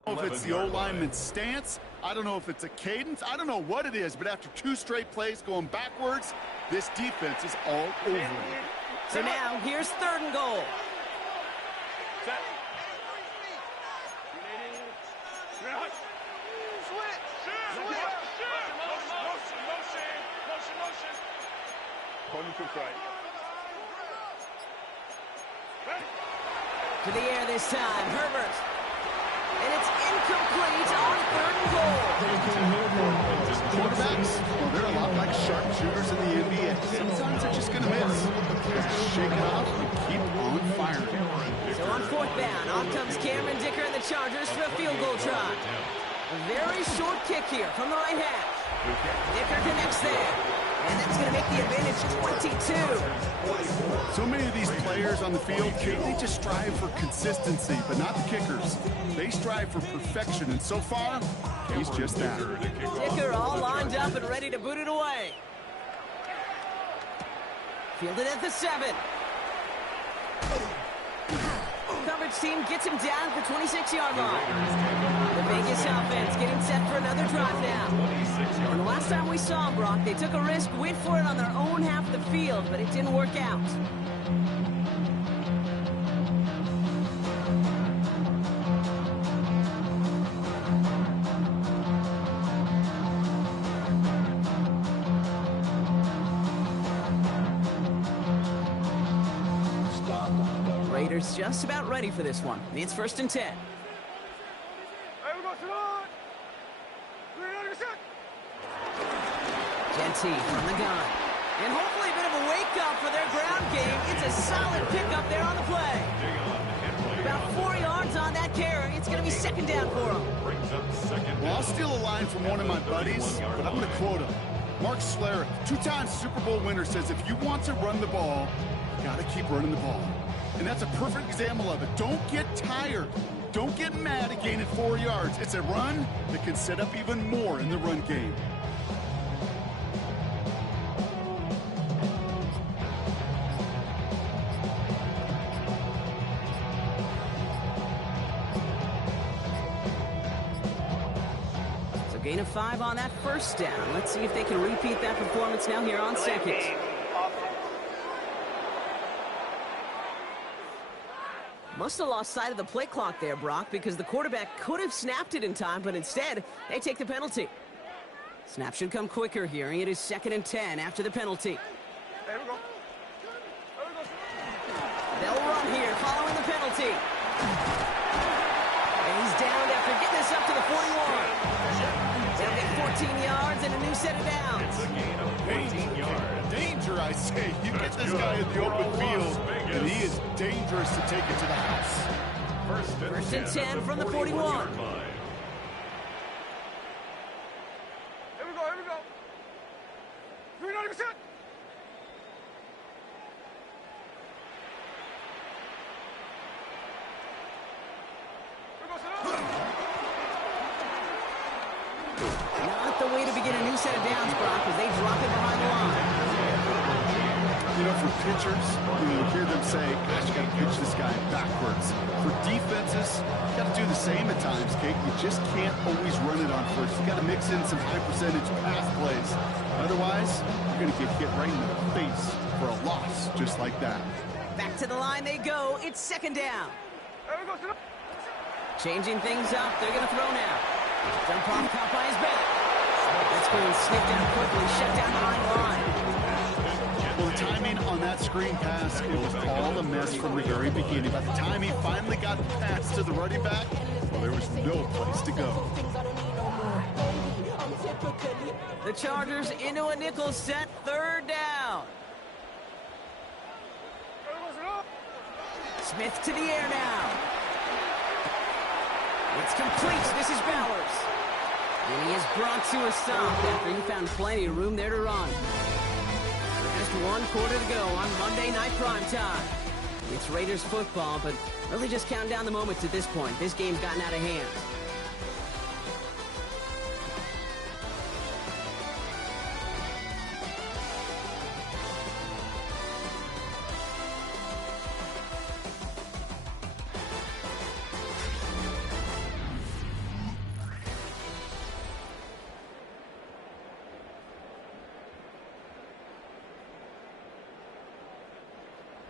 I don't know if it's the O-lineman's stance. I don't know if it's a cadence. I don't know what it is, but after 2 straight plays going backwards, this defense is all over it. So now, here's 3rd and goal. To the air this time, Herbert. And it's incomplete on 3rd and goal. Quarterbacks, well, they're a lot like sharpshooters in the NBA. Sometimes they're just going to miss. Just shake it off and keep on firing. So on 4th down, on comes Cameron Dicker and the Chargers for a field goal try. A very short kick here from the right half. Dicker connects there. And that's going to make the advantage 22. So many of these players on the field, they just strive for consistency, but not the kickers. They strive for perfection, and so far, he's just that. Dicker all lined up and ready to boot it away. Fielded at the 7. Coverage which team gets him down at the 26-yard line. The Vegas offense getting set for another drive now. And the last time we saw them, Brock, they took a risk, went for it on their own half of the field, but it didn't work out. Raiders just about ready for this one. It's 1st and 10. Hey, we go, sit on. 300%. Genty from the gun. And hopefully a bit of a wake-up for their ground game. It's a solid pickup there on the play. About 4 yards on that carry. It's going to be 2nd down for them. Well, I'll steal a line from one of my buddies, but I'm going to quote him. Mark Schlereth, 2-time Super Bowl winner, says if you want to run the ball, you got to keep running the ball. And that's a perfect example of it. Don't get tired. Don't get mad at gaining 4 yards. It's a run that can set up even more in the run game. So gain of 5 on that 1st down. Let's see if they can repeat that performance now here on 2nd. Must have lost sight of the play clock there, Brock, because the quarterback could have snapped it in time, but instead, they take the penalty. Snap should come quicker here. It is 2nd and 10 after the penalty. There we go. They'll run here following the penalty. And he's downed after getting this up to the 41. They'll get 14 yards and a new set of downs. Danger, I say. You get this guy in the open field, and he is dangerous to take it to the house. 1st and 10 from the 41. Here we go, here we go. 300%. Not the way to begin a new set of downs, Brock, as they drop it behind the line. You know, for pitchers, you hear them say, gosh, you got to pitch this guy backwards. For defenses, you got to do the same at times, Kate. You just can't always run it on first. You got to mix in some high percentage pass plays. Otherwise, you're going to get hit right in the face for a loss just like that. Back to the line they go. It's 2nd down. There we go, sit up. Changing things up. They're going to throw now. Jump off, caught by his back. That's going to sneak down quickly, shut down behind the line. Well, the timing on that screen pass, it was all a mess from the very beginning. By the time he finally got the pass to the running back, well, there was no place to go. The Chargers into a nickel set, 3rd down. Smith to the air now. It's complete. This is Bowers. And he is brought to a stop after he found plenty of room there to run. Just 1 quarter to go on Monday Night Primetime. It's Raiders football, but really just counting down the moments at this point. This game's gotten out of hand.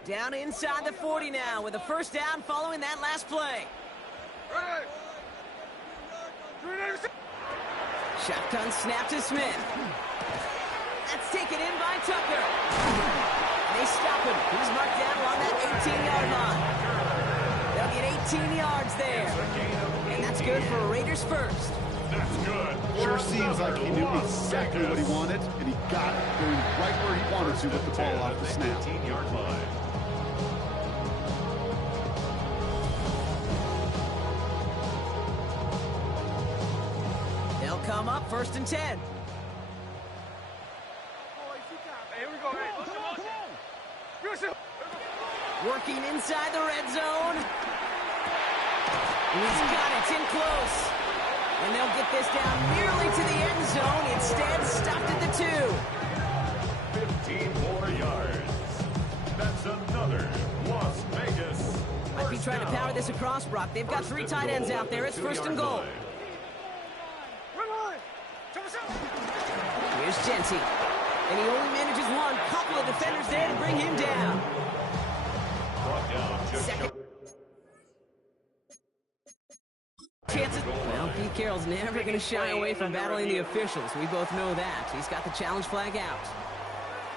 Down inside the 40 now with a 1st down following that last play. Shotgun snap to Smith. That's taken in by Tucker. They stop him. He's marked down on that 18-yard line. They'll get 18 yards there. And that's good for Raiders 1st. That's good. Sure seems like he knew exactly what he wanted, and he got it going right where he wanted to with the ball off the snap. 18-yard line. They'll come up 1st and 10. Hey, here we go. Hey, Working inside the red zone. And he's got it. It's in close. And they'll get this down nearly to the end zone. Instead, stopped at the 2. 15 more yards. That's another Las Vegas. Might be MNP trying to power this across, Brock. They've got 3 tight ends out there. It's first and goal. Here's Genty. And he only manages one. Couple of defenders there to bring him down. Second. Chances. Well, Pete Carroll's never going to shy away from battling the officials. We both know that. He's got the challenge flag out.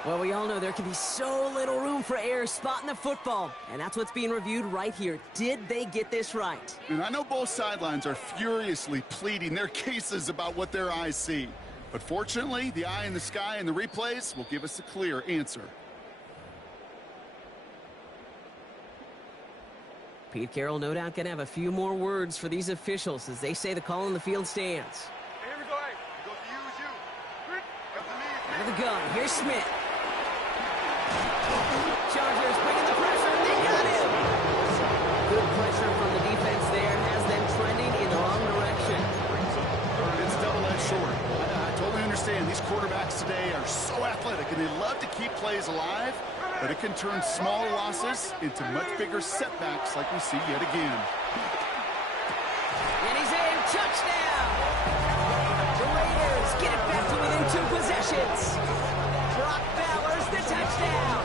Well, we all know there can be so little room for error spotting the football. And that's what's being reviewed right here. Did they get this right? And I know both sidelines are furiously pleading their cases about what their eyes see. But fortunately, the eye in the sky and the replays will give us a clear answer. Pete Carroll no doubt going to have a few more words for these officials as they say the call on the field stands. Here we go, hey. Go to you. Out of the gun, here's Smith. Chargers bringing the pressure, they got him! Good pressure from the defense there, has them trending in the wrong direction. It's double-edged sword. I totally understand. These quarterbacks today are so athletic, and they love to keep plays alive, but it can turn smaller losses into much bigger setbacks like we see yet again. And he's in, touchdown! The Raiders get it back to within 2 possessions. Brock Bowers, the touchdown!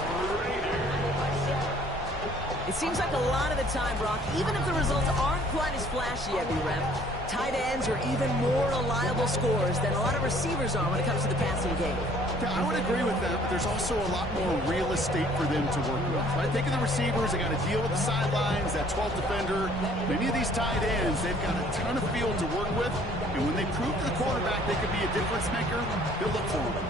It seems like a lot of the time, Brock, even if the results aren't quite as flashy every rep, tight ends are even more reliable scorers than a lot of receivers are when it comes to the passing game. Yeah, I would agree with that, but there's also a lot more real estate for them to work with. Right? Think of the receivers, they got to deal with the sidelines, that 12th defender. Many of these tight ends, they've got a ton of field to work with, and when they prove to the quarterback they could be a difference maker, they'll look for them.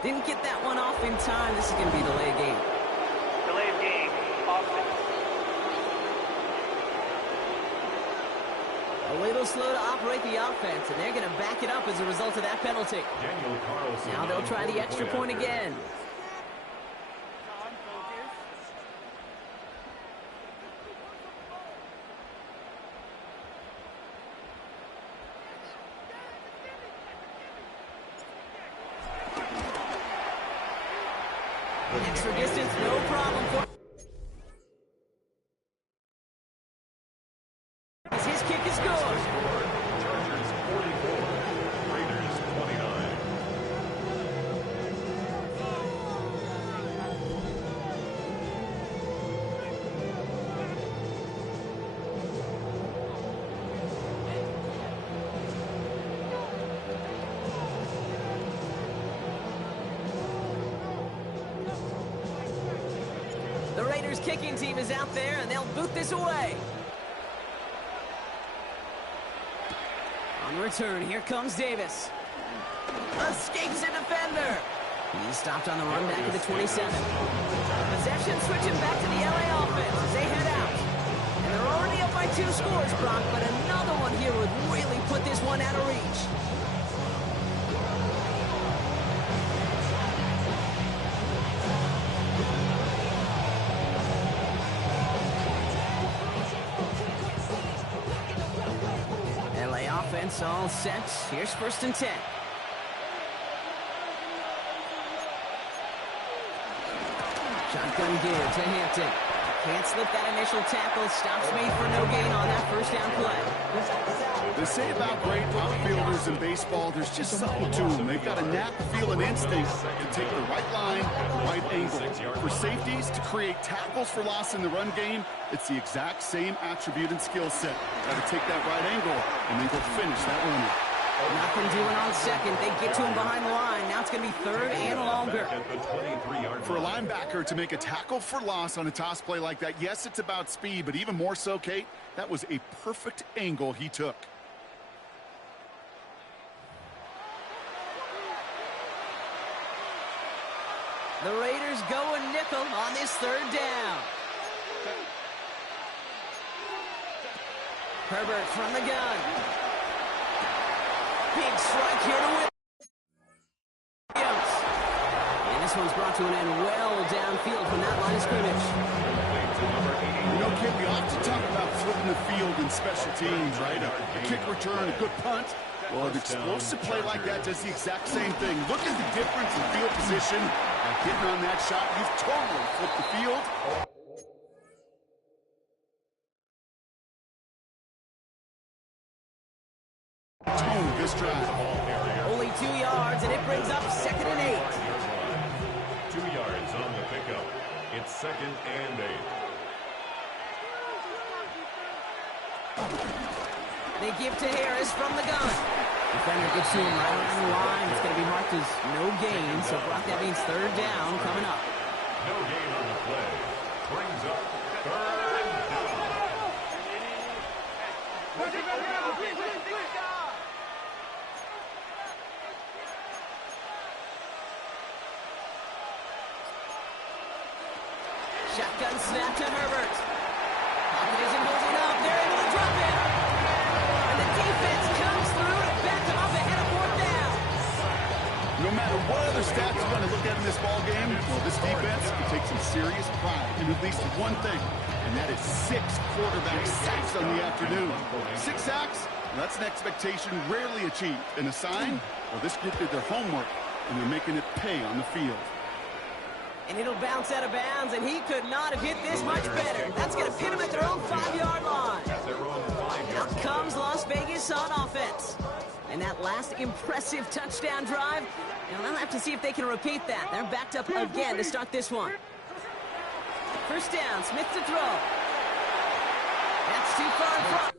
Didn't get that one off in time. This is going to be delayed game. Delayed game, offense. A little slow to operate the offense, and they're going to back it up as a result of that penalty. Now they'll try the extra point again. Extra distance, no problem for his kick is good. Chargers 44, Raiders 29. The Raiders kicking team is out there, and they'll boot this away. On return, here comes Davis. Escapes a defender. He's stopped on the run back at the 27. Possession switching back to the LA offense as they head out. And they're already up by 2 scores, Brock, but another one here would really put this one out of reach. Offense all set. Here's 1st and 10. Shotgun give to Hampton. Can't slip that initial tackle. Stops made for no gain on that 1st down play. They say about great outfielders in baseball, there's just something to them. They've got a knack, feel, and instinct to take the right line, the right angle. For safeties to create tackles for loss in the run game, it's the exact same attribute and skill set. Got to take that right angle and then go finish that runner. Nothing doing on 2nd. They get to him behind the line. Now it's going to be 3rd and longer. For a linebacker to make a tackle for loss on a toss play like that, yes, it's about speed, but even more so, Kate, that was a perfect angle he took. The Raiders go a nickel on this 3rd down. Herbert from the gun. Big strike here to win. And this one's brought to an end well downfield from that line of scrimmage. You know, Kate, we often talk about flipping the field in special teams, right? A kick return, a good punt. Well, an explosive play like that does the exact same thing. Look at the difference in field position. Getting on that shot, you've totally flipped the field. Tone this drive. Only 2 yards, and it brings up 2nd and 8. 2 yards on the pickup. It's 2nd and 8. They give to Harris from the gun. Defender gets to him right around the line. It's going to be marked as no gain, so Brock, that means 3rd down coming up. No gain on the play. Brings up 3rd down. Shotgun snap to Herbert. Pocket isn't holding up. They're able to drop it. And the defense comes through to back them up ahead of 4th down. No matter what other stats you want to look at in this ball game, well, this defense can take some serious pride in at least one thing, and that is 6 quarterback sacks on the afternoon. 6 sacks, well, that's an expectation rarely achieved. And a sign, well, this group did their homework, and they're making it pay on the field. And it'll bounce out of bounds, and he could not have hit this much better. That's going to pin him at their own 5-yard line. Out comes Las Vegas on offense. And that last impressive touchdown drive, and they'll have to see if they can repeat that. They're backed up again to start this one. 1st down, Smith to throw. That's too far in front.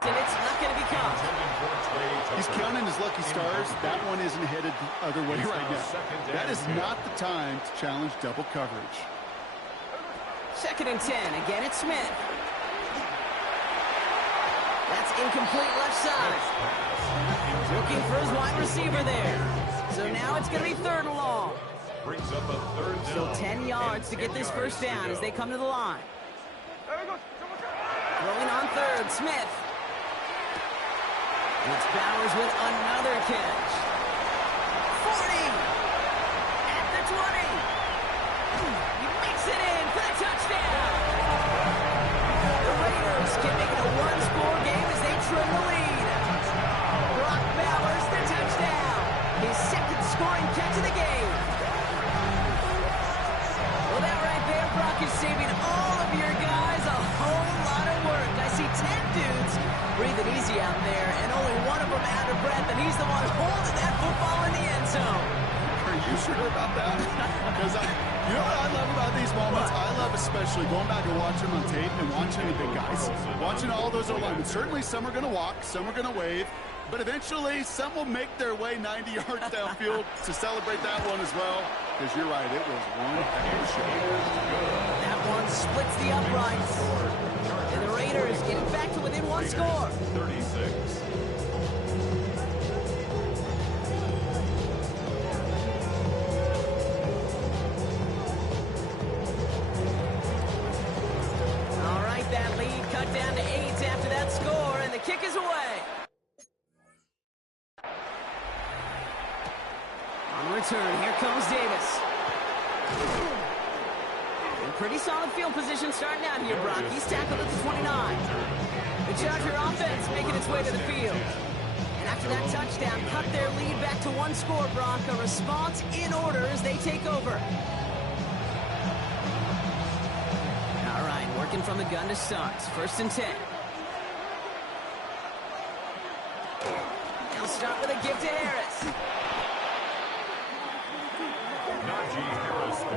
And it's not going to be caught. He's counting his lucky stars. That one isn't headed the other way right now. That is not the time to challenge double coverage. 2nd and 10. Again, it's Smith. That's incomplete left side. Looking for his wide receiver there. So now it's going to be 3rd and long. Brings up a 3rd down. Still 10 yards to get this first down as they come to the line. Throwing on 3rd, Smith. And it's Bowers with another catch. 40. At the 20. He makes it in for the touchdown. The Raiders can make it a one-score game as they trim the lead. Brock Bowers, the touchdown. His 2nd scoring catch of the game. Well, that right there, Brock, is saving all of your guys a whole lot of work. I see 10 dudes breathing easy out there, and only one of them out of breath, and he's the one holding that football in the end zone. Are you sure about that? Because you know what I love about these moments? I love especially going back and watching on tape and watching the big guys. Watching all those O-linemen. Certainly some are going to walk, some are going to wave, but eventually some will make their way 90 yards downfield to celebrate that one as well. Because you're right, it was one heck of a show. That one splits the uprights. And the Raiders get it back to within one score. 36. All right, that lead cut down to 8 after that score, and the kick is away. On return, here comes Davis. In pretty solid field position starting out here, Brock. He's tackled at the 29. The Charger offense making its way to the field. And after that touchdown, cut their lead back to one score, Brock. A response in order as they take over. All right, working from the gun to start. 1st and 10. They'll start with a give to Harris.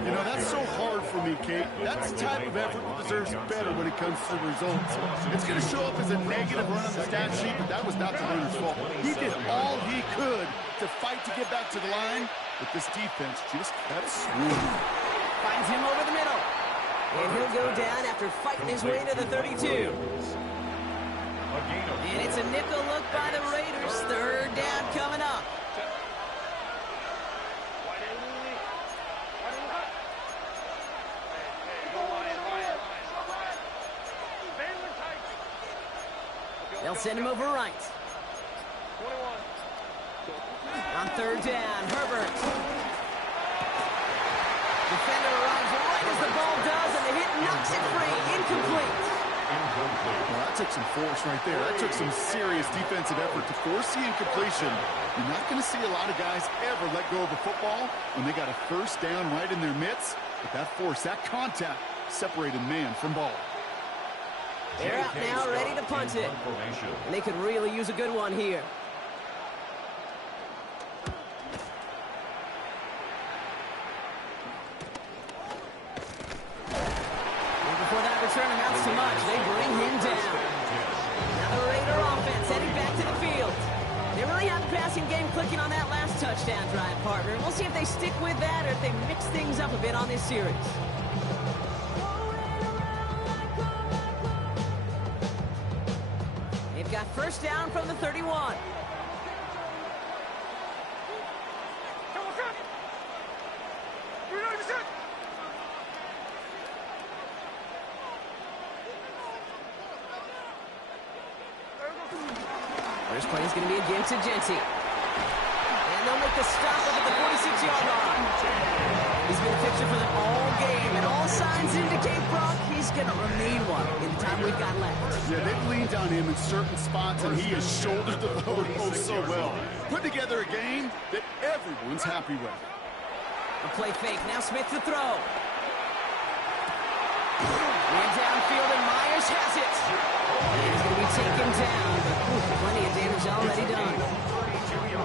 You know, that's so hard for me, Kate. That's the type of effort that deserves better when it comes to the results. It's going to show up as a negative run on the stat sheet, but that was not the runner's fault. He did all he could to fight to get back to the line, but this defense just kept swinging. Finds him over the middle. And he'll go down after fighting his way to the 32. And it's a nickel look by the Raiders. 3rd down coming up. They'll send him over right. On 3rd down, Herbert. Defender arrives right as the ball does, and the hit knocks it free. Incomplete. Well, that took some force right there. That took some serious defensive effort to force the incompletion. You're not going to see a lot of guys ever let go of a football when they got a 1st down right in their midst. But that force, that contact, separated man from ball. They're out now, ready to punt it. And they could really use a good one here. And before that return amounts to much, they bring him down. Now the Raider offense heading back to the field. They really have the passing game clicking on that last touchdown drive, partner. We'll see if they stick with that or if they mix things up a bit on this series. Got 1st down from the 31. First play is going to be a give to Genty. And they'll make the stop up at the 46-yard line. He's been a fixture for them all game, and all signs indicate, Brock, he's going to remain one in the time we've got left. Yeah, they've leaned on him in certain spots, and he has shouldered the load oh so well. Put together a game that everyone's happy with. A play fake. Now Smith to throw. And downfield, and Myers has it. And he's going to be taken down, but plenty of damage already done.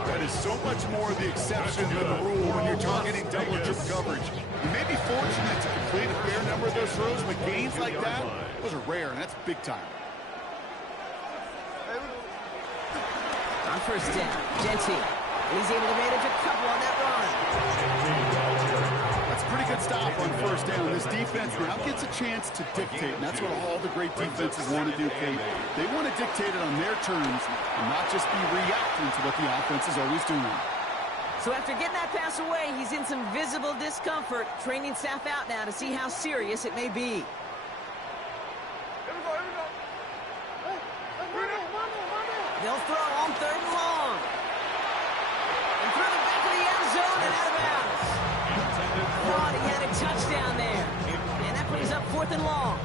That is so much more the exception than the rule when you're targeting double triple coverage. You may be fortunate to complete a fair number of those throws, but gains like that, those are rare, and that's big time. On 1st down, Genty. And he's able to manage a couple on that run. That's a pretty good stop on first down. This defense now gets a chance to dictate, and that's what all the great defenses want to do, Kate. They want to dictate it on their terms and not just be reacting to what the offense is always doing. So after getting that pass away, he's in some visible discomfort. Training staff out now to see how serious it may be. They'll throw on 3rd and long. And through the back of the end zone and out of bounds. Thought he had a touchdown there. And that brings up 4th and long.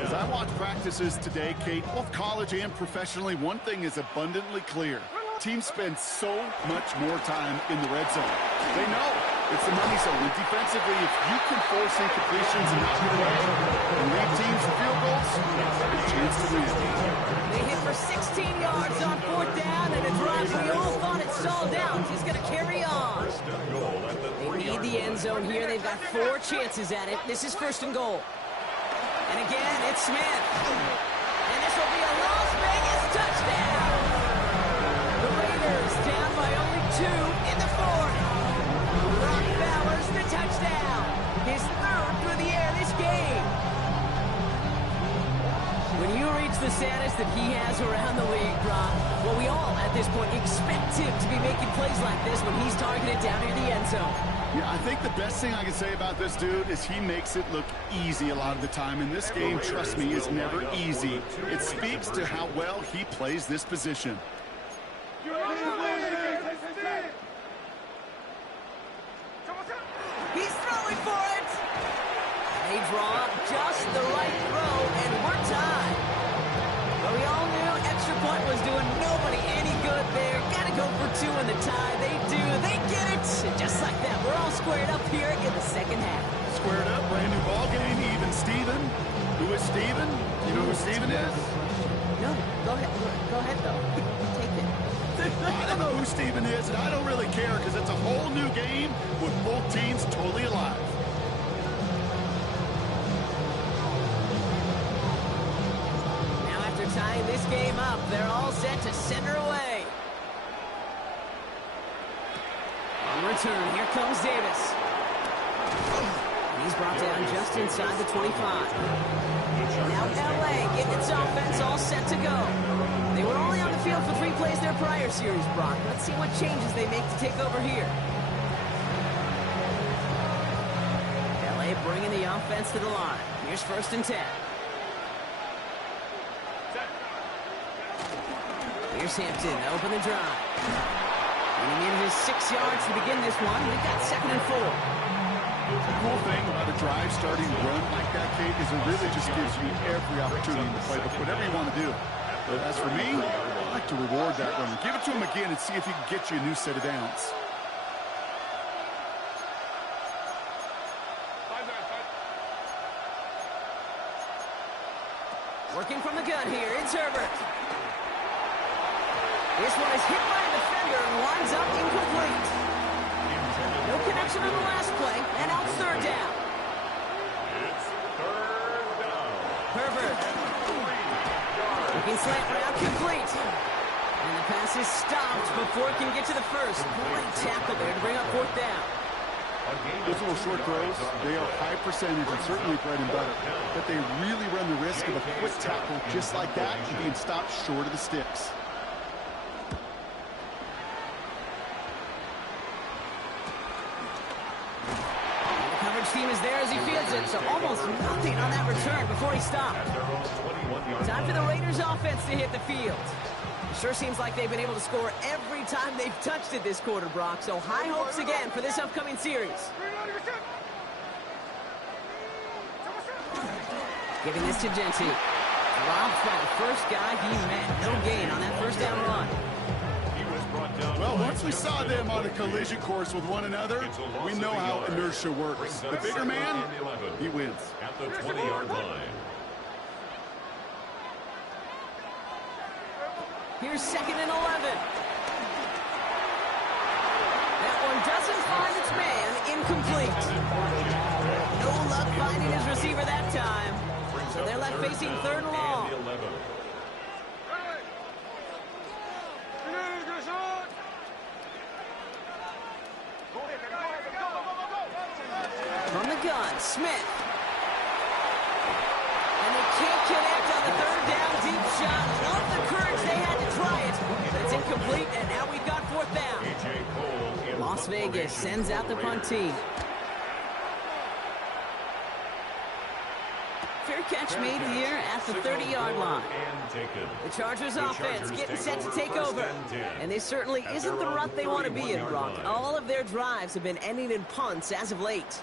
As I watch practices today, Kate, both college and professionally, one thing is abundantly clear. Teams spend so much more time in the red zone. They know it's the money zone. And defensively, if you can force incompletions and not get away and lead teams to field goals, a chance to win. They hit for 16 yards on 4th down, and a drive we all thought it stalled out. He's going to carry on. They need the end zone here. They've got 4 chances at it. This is 1st and goal. And again, it's Smith. And this will be a Las Vegas touchdown. The Raiders down by only 2 in the 4th. Brock Bowers, the touchdown. His 3rd through the air this game. When you reach the status that he has around the league, Brock, well, we all, at this point, expect him to be making plays like this when he's targeted down near the end zone. Yeah, I think the best thing I can say about this dude is he makes it look easy a lot of the time. And this game, trust me, is never easy. It speaks to how well he plays this position. He's throwing for it. They draw up just the right throw, and we're tied. But we all knew extra point was doing nobody any good there. Got to go for 2 in the tie. They do. They get it. And just like that, we're all squared up here in the second half. Squared up, brand new ball game, even Steven. Who is Steven? You know who Steven is? No, go ahead. Go ahead, though. Take it. I don't know who Steven is, and I don't really care because it's a whole new game with both teams totally alive. Now after tying this game up, they're all set to send her away. On return, here comes Davis. He's brought down just inside the 25. Now LA getting its offense all set to go. They were only on the field for 3 plays their prior series, Brock. Let's see what changes they make to take over here. LA bringing the offense to the line. Here's 1st and 10. Here's Hampton to open the drive. Getting in his 6 yards to begin this one. We've got 2nd and 4. The cool thing about a drive starting run like that, Kate, is it really just gives you every opportunity to play with whatever you want to do. But as for me, I like to reward that run. Give it to him again and see if he can get you a new set of downs. Working from the gun here, it's Herbert. This one is hit by a defender and winds up incomplete. No connection on the last play, and out 3rd down. It's 3rd down. Herbert. Looking slant route complete. And the pass is stopped before it can get to the 1st. Great tackle there to bring up 4th down. Those little short throws, they are high percentage and certainly bread and butter. But they really run the risk of a quick tackle just like that and being stopped short of the sticks. Team is there as he fields it, so almost nothing on that return before he stopped. Time for the Raiders offense to hit the field. It sure seems like they've been able to score every time they've touched it this quarter, Brock, so high hopes again for this upcoming series. Giving this to Genty. Robbed by the first guy he met. No gain on that 1st down run. Well, once we saw them on a collision course with one another, we know how inertia works. The bigger man, he wins. At the 20-yard line. Here's 2nd and 11. That one doesn't find its man. Incomplete. No luck finding his receiver that time. So they're left facing 3rd and long. From the gun, Smith. And they can't connect on the third down deep shot. Love the courage they had to try it, but it's incomplete, and now we've got fourth down. Las Vegas sends out the punt team. Fair catch made here at the 30-yard line. The Chargers offense getting set to take over. And this certainly isn't the rut they want to be in, Brock. All of their drives have been ending in punts as of late.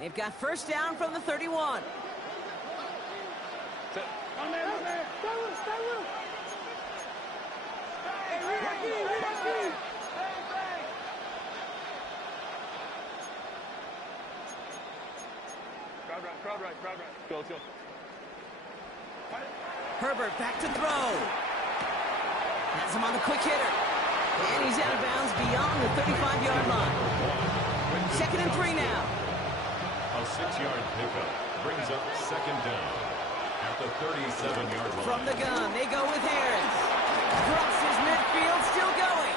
They've got first down from the 31. Crowd right. Go, let's go. Herbert back to throw. Has him on a quick hitter. And he's out of bounds beyond the 35-yard line. 2nd and 3 now. A 6-yard pickup brings up second down at the 37-yard line. From the gun, they go with Harris. Crosses midfield, still going.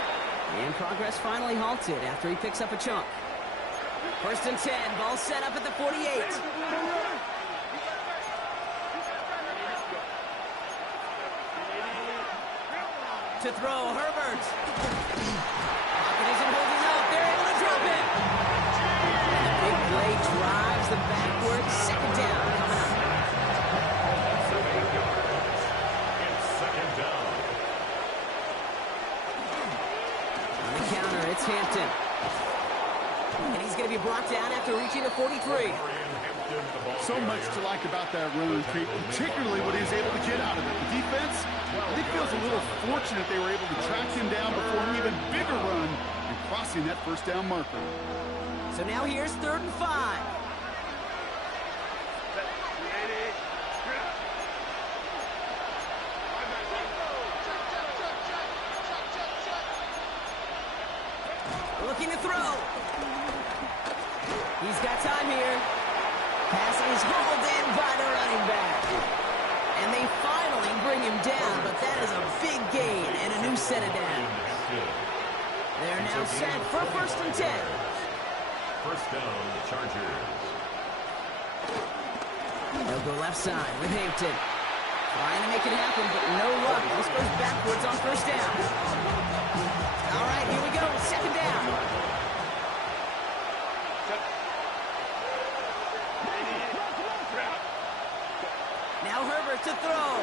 And progress finally halted after he picks up a chunk. 1st and 10, ball set up at the 48. To throw, Herbert. Pocket isn't holding up. They're able to drop it. And the big play drives them backwards. 2nd down coming up. 8 yards. It's 2nd down. On the counter, it's Hampton. And he's going to be brought down after reaching the 43. So much to like about that run, Kate, particularly what he was able to get out of it. The defense, I think, feels a little fortunate they were able to track him down before an even bigger run and crossing that first down marker. So now here's 3rd and 5. Looking to throw. He's got time here. Pass is hauled in by the running back. And they finally bring him down, but that is a big gain and a new set of downs. They're now set for 1st and 10. First down, Chargers. They'll go left side with Hampton. Trying to make it happen, but no luck. This goes backwards on first down. All right, here we go. Second down. Now Herbert to throw.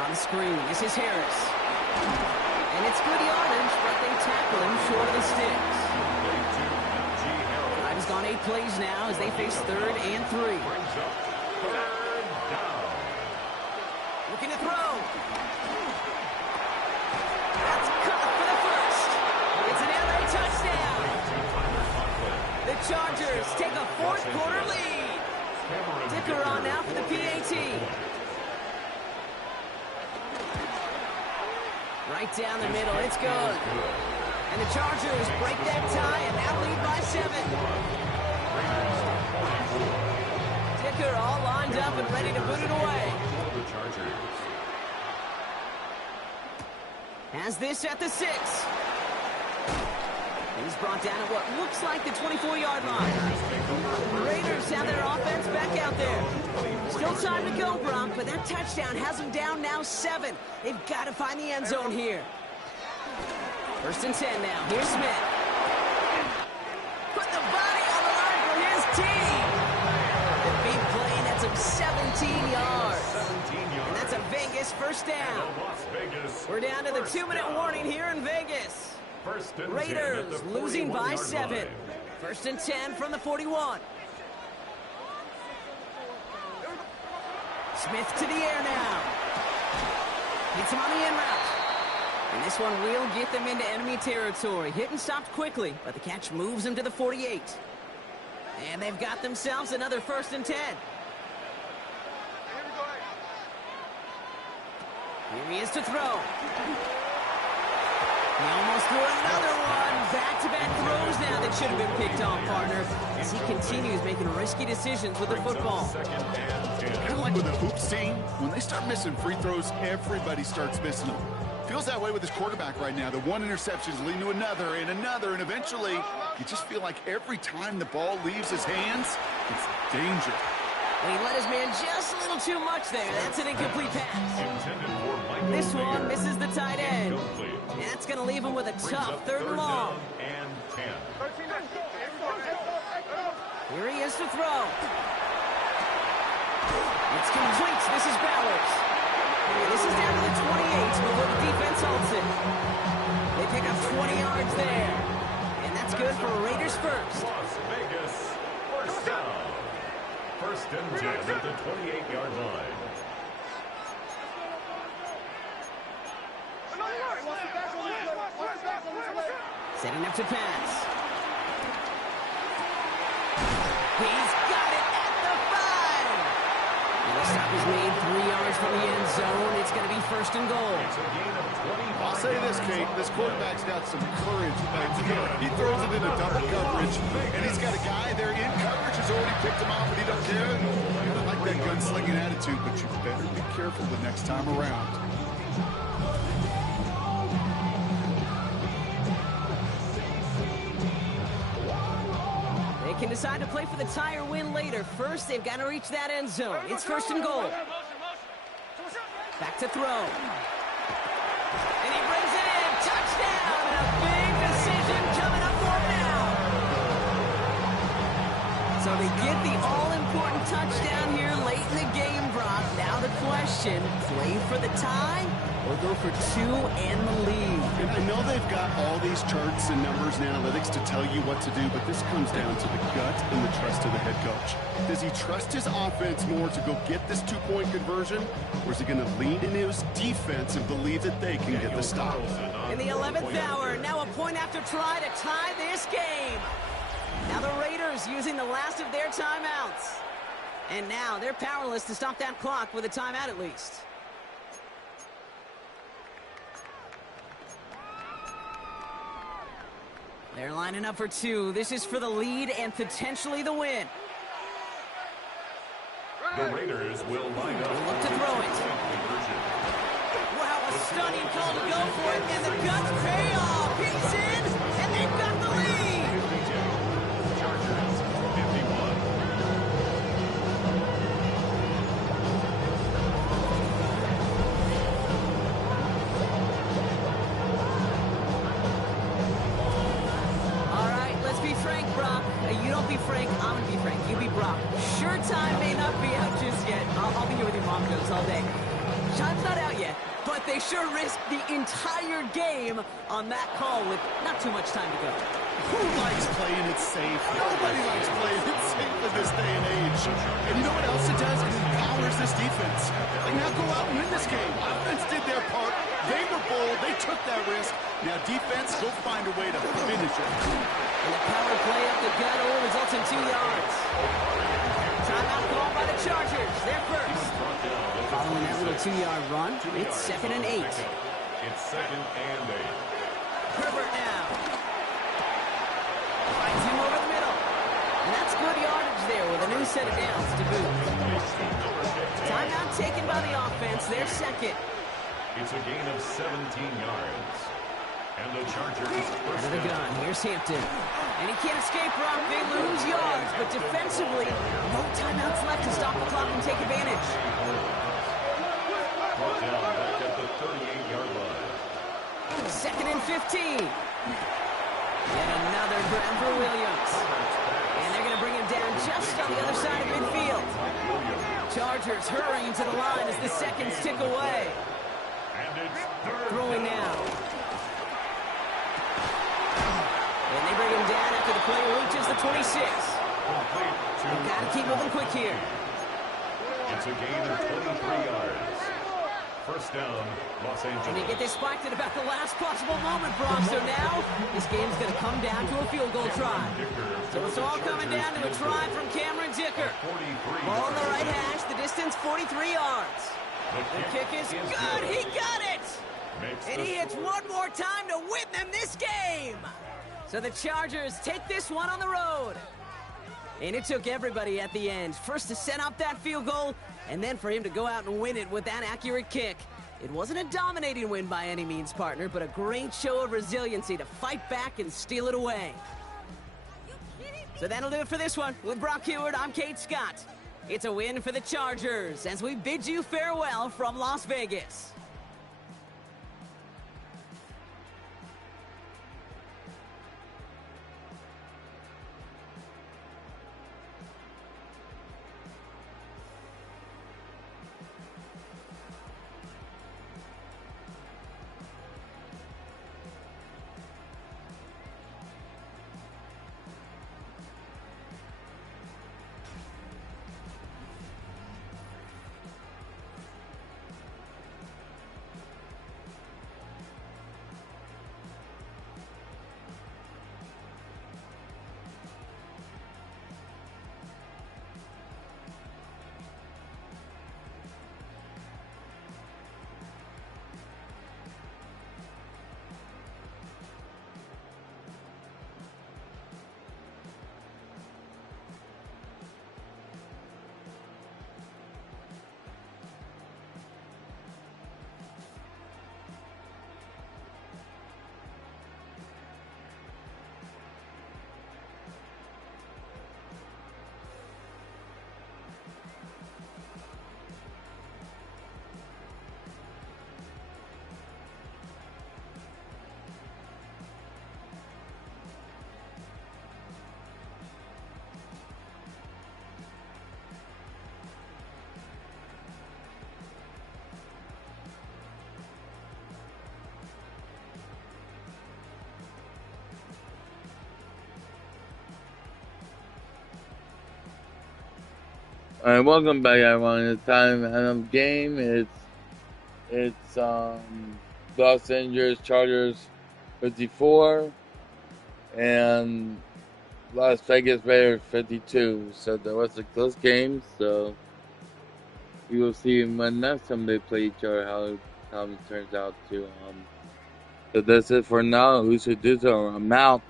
On the screen, this is Harris. And it's good yardage, but they tackle him short of the sticks. Drive has gone 8 plays now as they face 3rd and 3. Brings up 3rd down. Looking to throw. That's caught for the first. It's an LA touchdown. The Chargers take a 4th quarter lead. Dicker on now for the PAT. Right down the middle, it's good. And the Chargers break that tie and now lead by 7. Dicker all lined up and ready to boot it away. Has this at the 6. He's brought down at what looks like the 24-yard line. The Raiders have their offense back out there. Still time to go, Brock, but that touchdown has them down now 7. They've got to find the end zone here. 1st and 10 now. Here's Smith. Put the body on the line for his team. The big play nets him 17 yards. And that's a Vegas first down. We're down to the 2-minute warning here in Vegas. Raiders losing by 7. 1st and 10 from the 41. Smith to the air now. Hits him on the in route. And this one will get them into enemy territory. Hit and stopped quickly, but the catch moves them to the 48. And they've got themselves another 1st and 10. Here he is to throw. He almost threw another one. Back-to-back throws now that should have been picked off, partner, as he continues making risky decisions with the football. Kind of like with the hoops team, when they start missing free throws, everybody starts missing them. Feels that way with his quarterback right now. The one interception is leading to another, and eventually you just feel like every time the ball leaves his hands, it's danger. And he let his man just a little too much there. That's an incomplete pass. This one misses the tight end. And that's going to leave him with a tough 3rd and long. Here he is to throw. It's complete. This is Bowers. This is down to the 28 before the defense halts it. They pick up 20 yards there. And that's good for Raiders first. Las Vegas, first down. 1st and 10 at the 28-yard line. Setting up to pass. He's got it at the 5. And the stop is made 3 yards from the end zone. It's going to be 1st and goal. It's a gain of 20. I'll say this, Kate. This quarterback's got some courage. He throws it into double coverage, and he's got a guy there in coverage who's already picked him off, and he don't care. I like that gunslinging attitude, but you better be careful the next time around. They can decide to play for the tie or win later. First, they've got to reach that end zone. It's 1st and goal. Back to throw. And he brings it in. Touchdown! And a big decision coming up for him now. So they get the all-important touchdown here late in the game, Brock. Now the question, play for the tie or go for 2 and the lead? And I know they've got all these charts and numbers and analytics to tell you what to do, but this comes down to the gut and the trust of the head coach. Does he trust his offense more to go get this 2-point conversion, or is he going to lean into his defense and believe that they can get the stop? In the 11th hour, now a point after try to tie this game. Now the Raiders using the last of their timeouts. And now they're powerless to stop that clock with a timeout at least. They're lining up for 2. This is for the lead and potentially the win. The Raiders will line up. Look to throw it. Wow, a stunning call to go for it, and the guts pay off. He's in, and they've got the lead. frank, I'm gonna be frank. You be Brock. Sure, time may not be out just yet. I'll be here with your mom goes all day. Time's not out yet, but they sure risked the entire game on that call with not too much time to go. Who likes playing it safe? Nobody likes playing it safe in this day and age. And you know what else it does? It empowers this defense. They now go out and win this game. Offense did their part. They were bold. They took that risk. Now defense, go find a way to finish it. And the power play up the gut only results in 2 yards. Timeout called by the Chargers. They're first. Following that little 2-yard run, it's 2nd and 8. It's 2nd and 8. Herbert now. Finds him over the middle. And that's good yardage there with a new set of downs to boot. Timeout taken by the offense. They're second. It's a gain of 17 yards. And the Chargers Out of the gun. Here's Hampton. And he can't escape, Brock. They lose yards, but defensively, no timeouts left to stop the clock and take advantage. Brought down back at the 38-yard line. 2nd and 15. And another grab for Williams. And they're going to bring him down just on the other side of midfield. Chargers hurrying to the line as the seconds tick away. And it's 3rd Throwing now. And they bring him down after the play reaches the 26. They've got to keep moving quick here. It's a gain of 23 yards. First down, Los And Angeles. they get this spiked at about the last possible moment, Brock. So now, this game's going to come down to a field goal try. So it's all coming down to a try from Cameron Dicker. Ball on the right hash, the distance 43 yards. The kick is good. He got it. And he hits one more time to win them this game. So the Chargers take this one on the road. And it took everybody at the end. First to set up that field goal, and then for him to go out and win it with that accurate kick. It wasn't a dominating win by any means, partner, but a great show of resiliency to fight back and steal it away. So that'll do it for this one. With Brock Heward, I'm Kate Scott. It's a win for the Chargers as we bid you farewell from Las Vegas. Alright, welcome back everyone. It's time of game. It's Los Angeles Chargers 54 and Las Vegas Raiders 52. So that was a close game. So we will see when next time they play each other how it turns out to. So that's it for now. Who's Usuduzo, I'm out.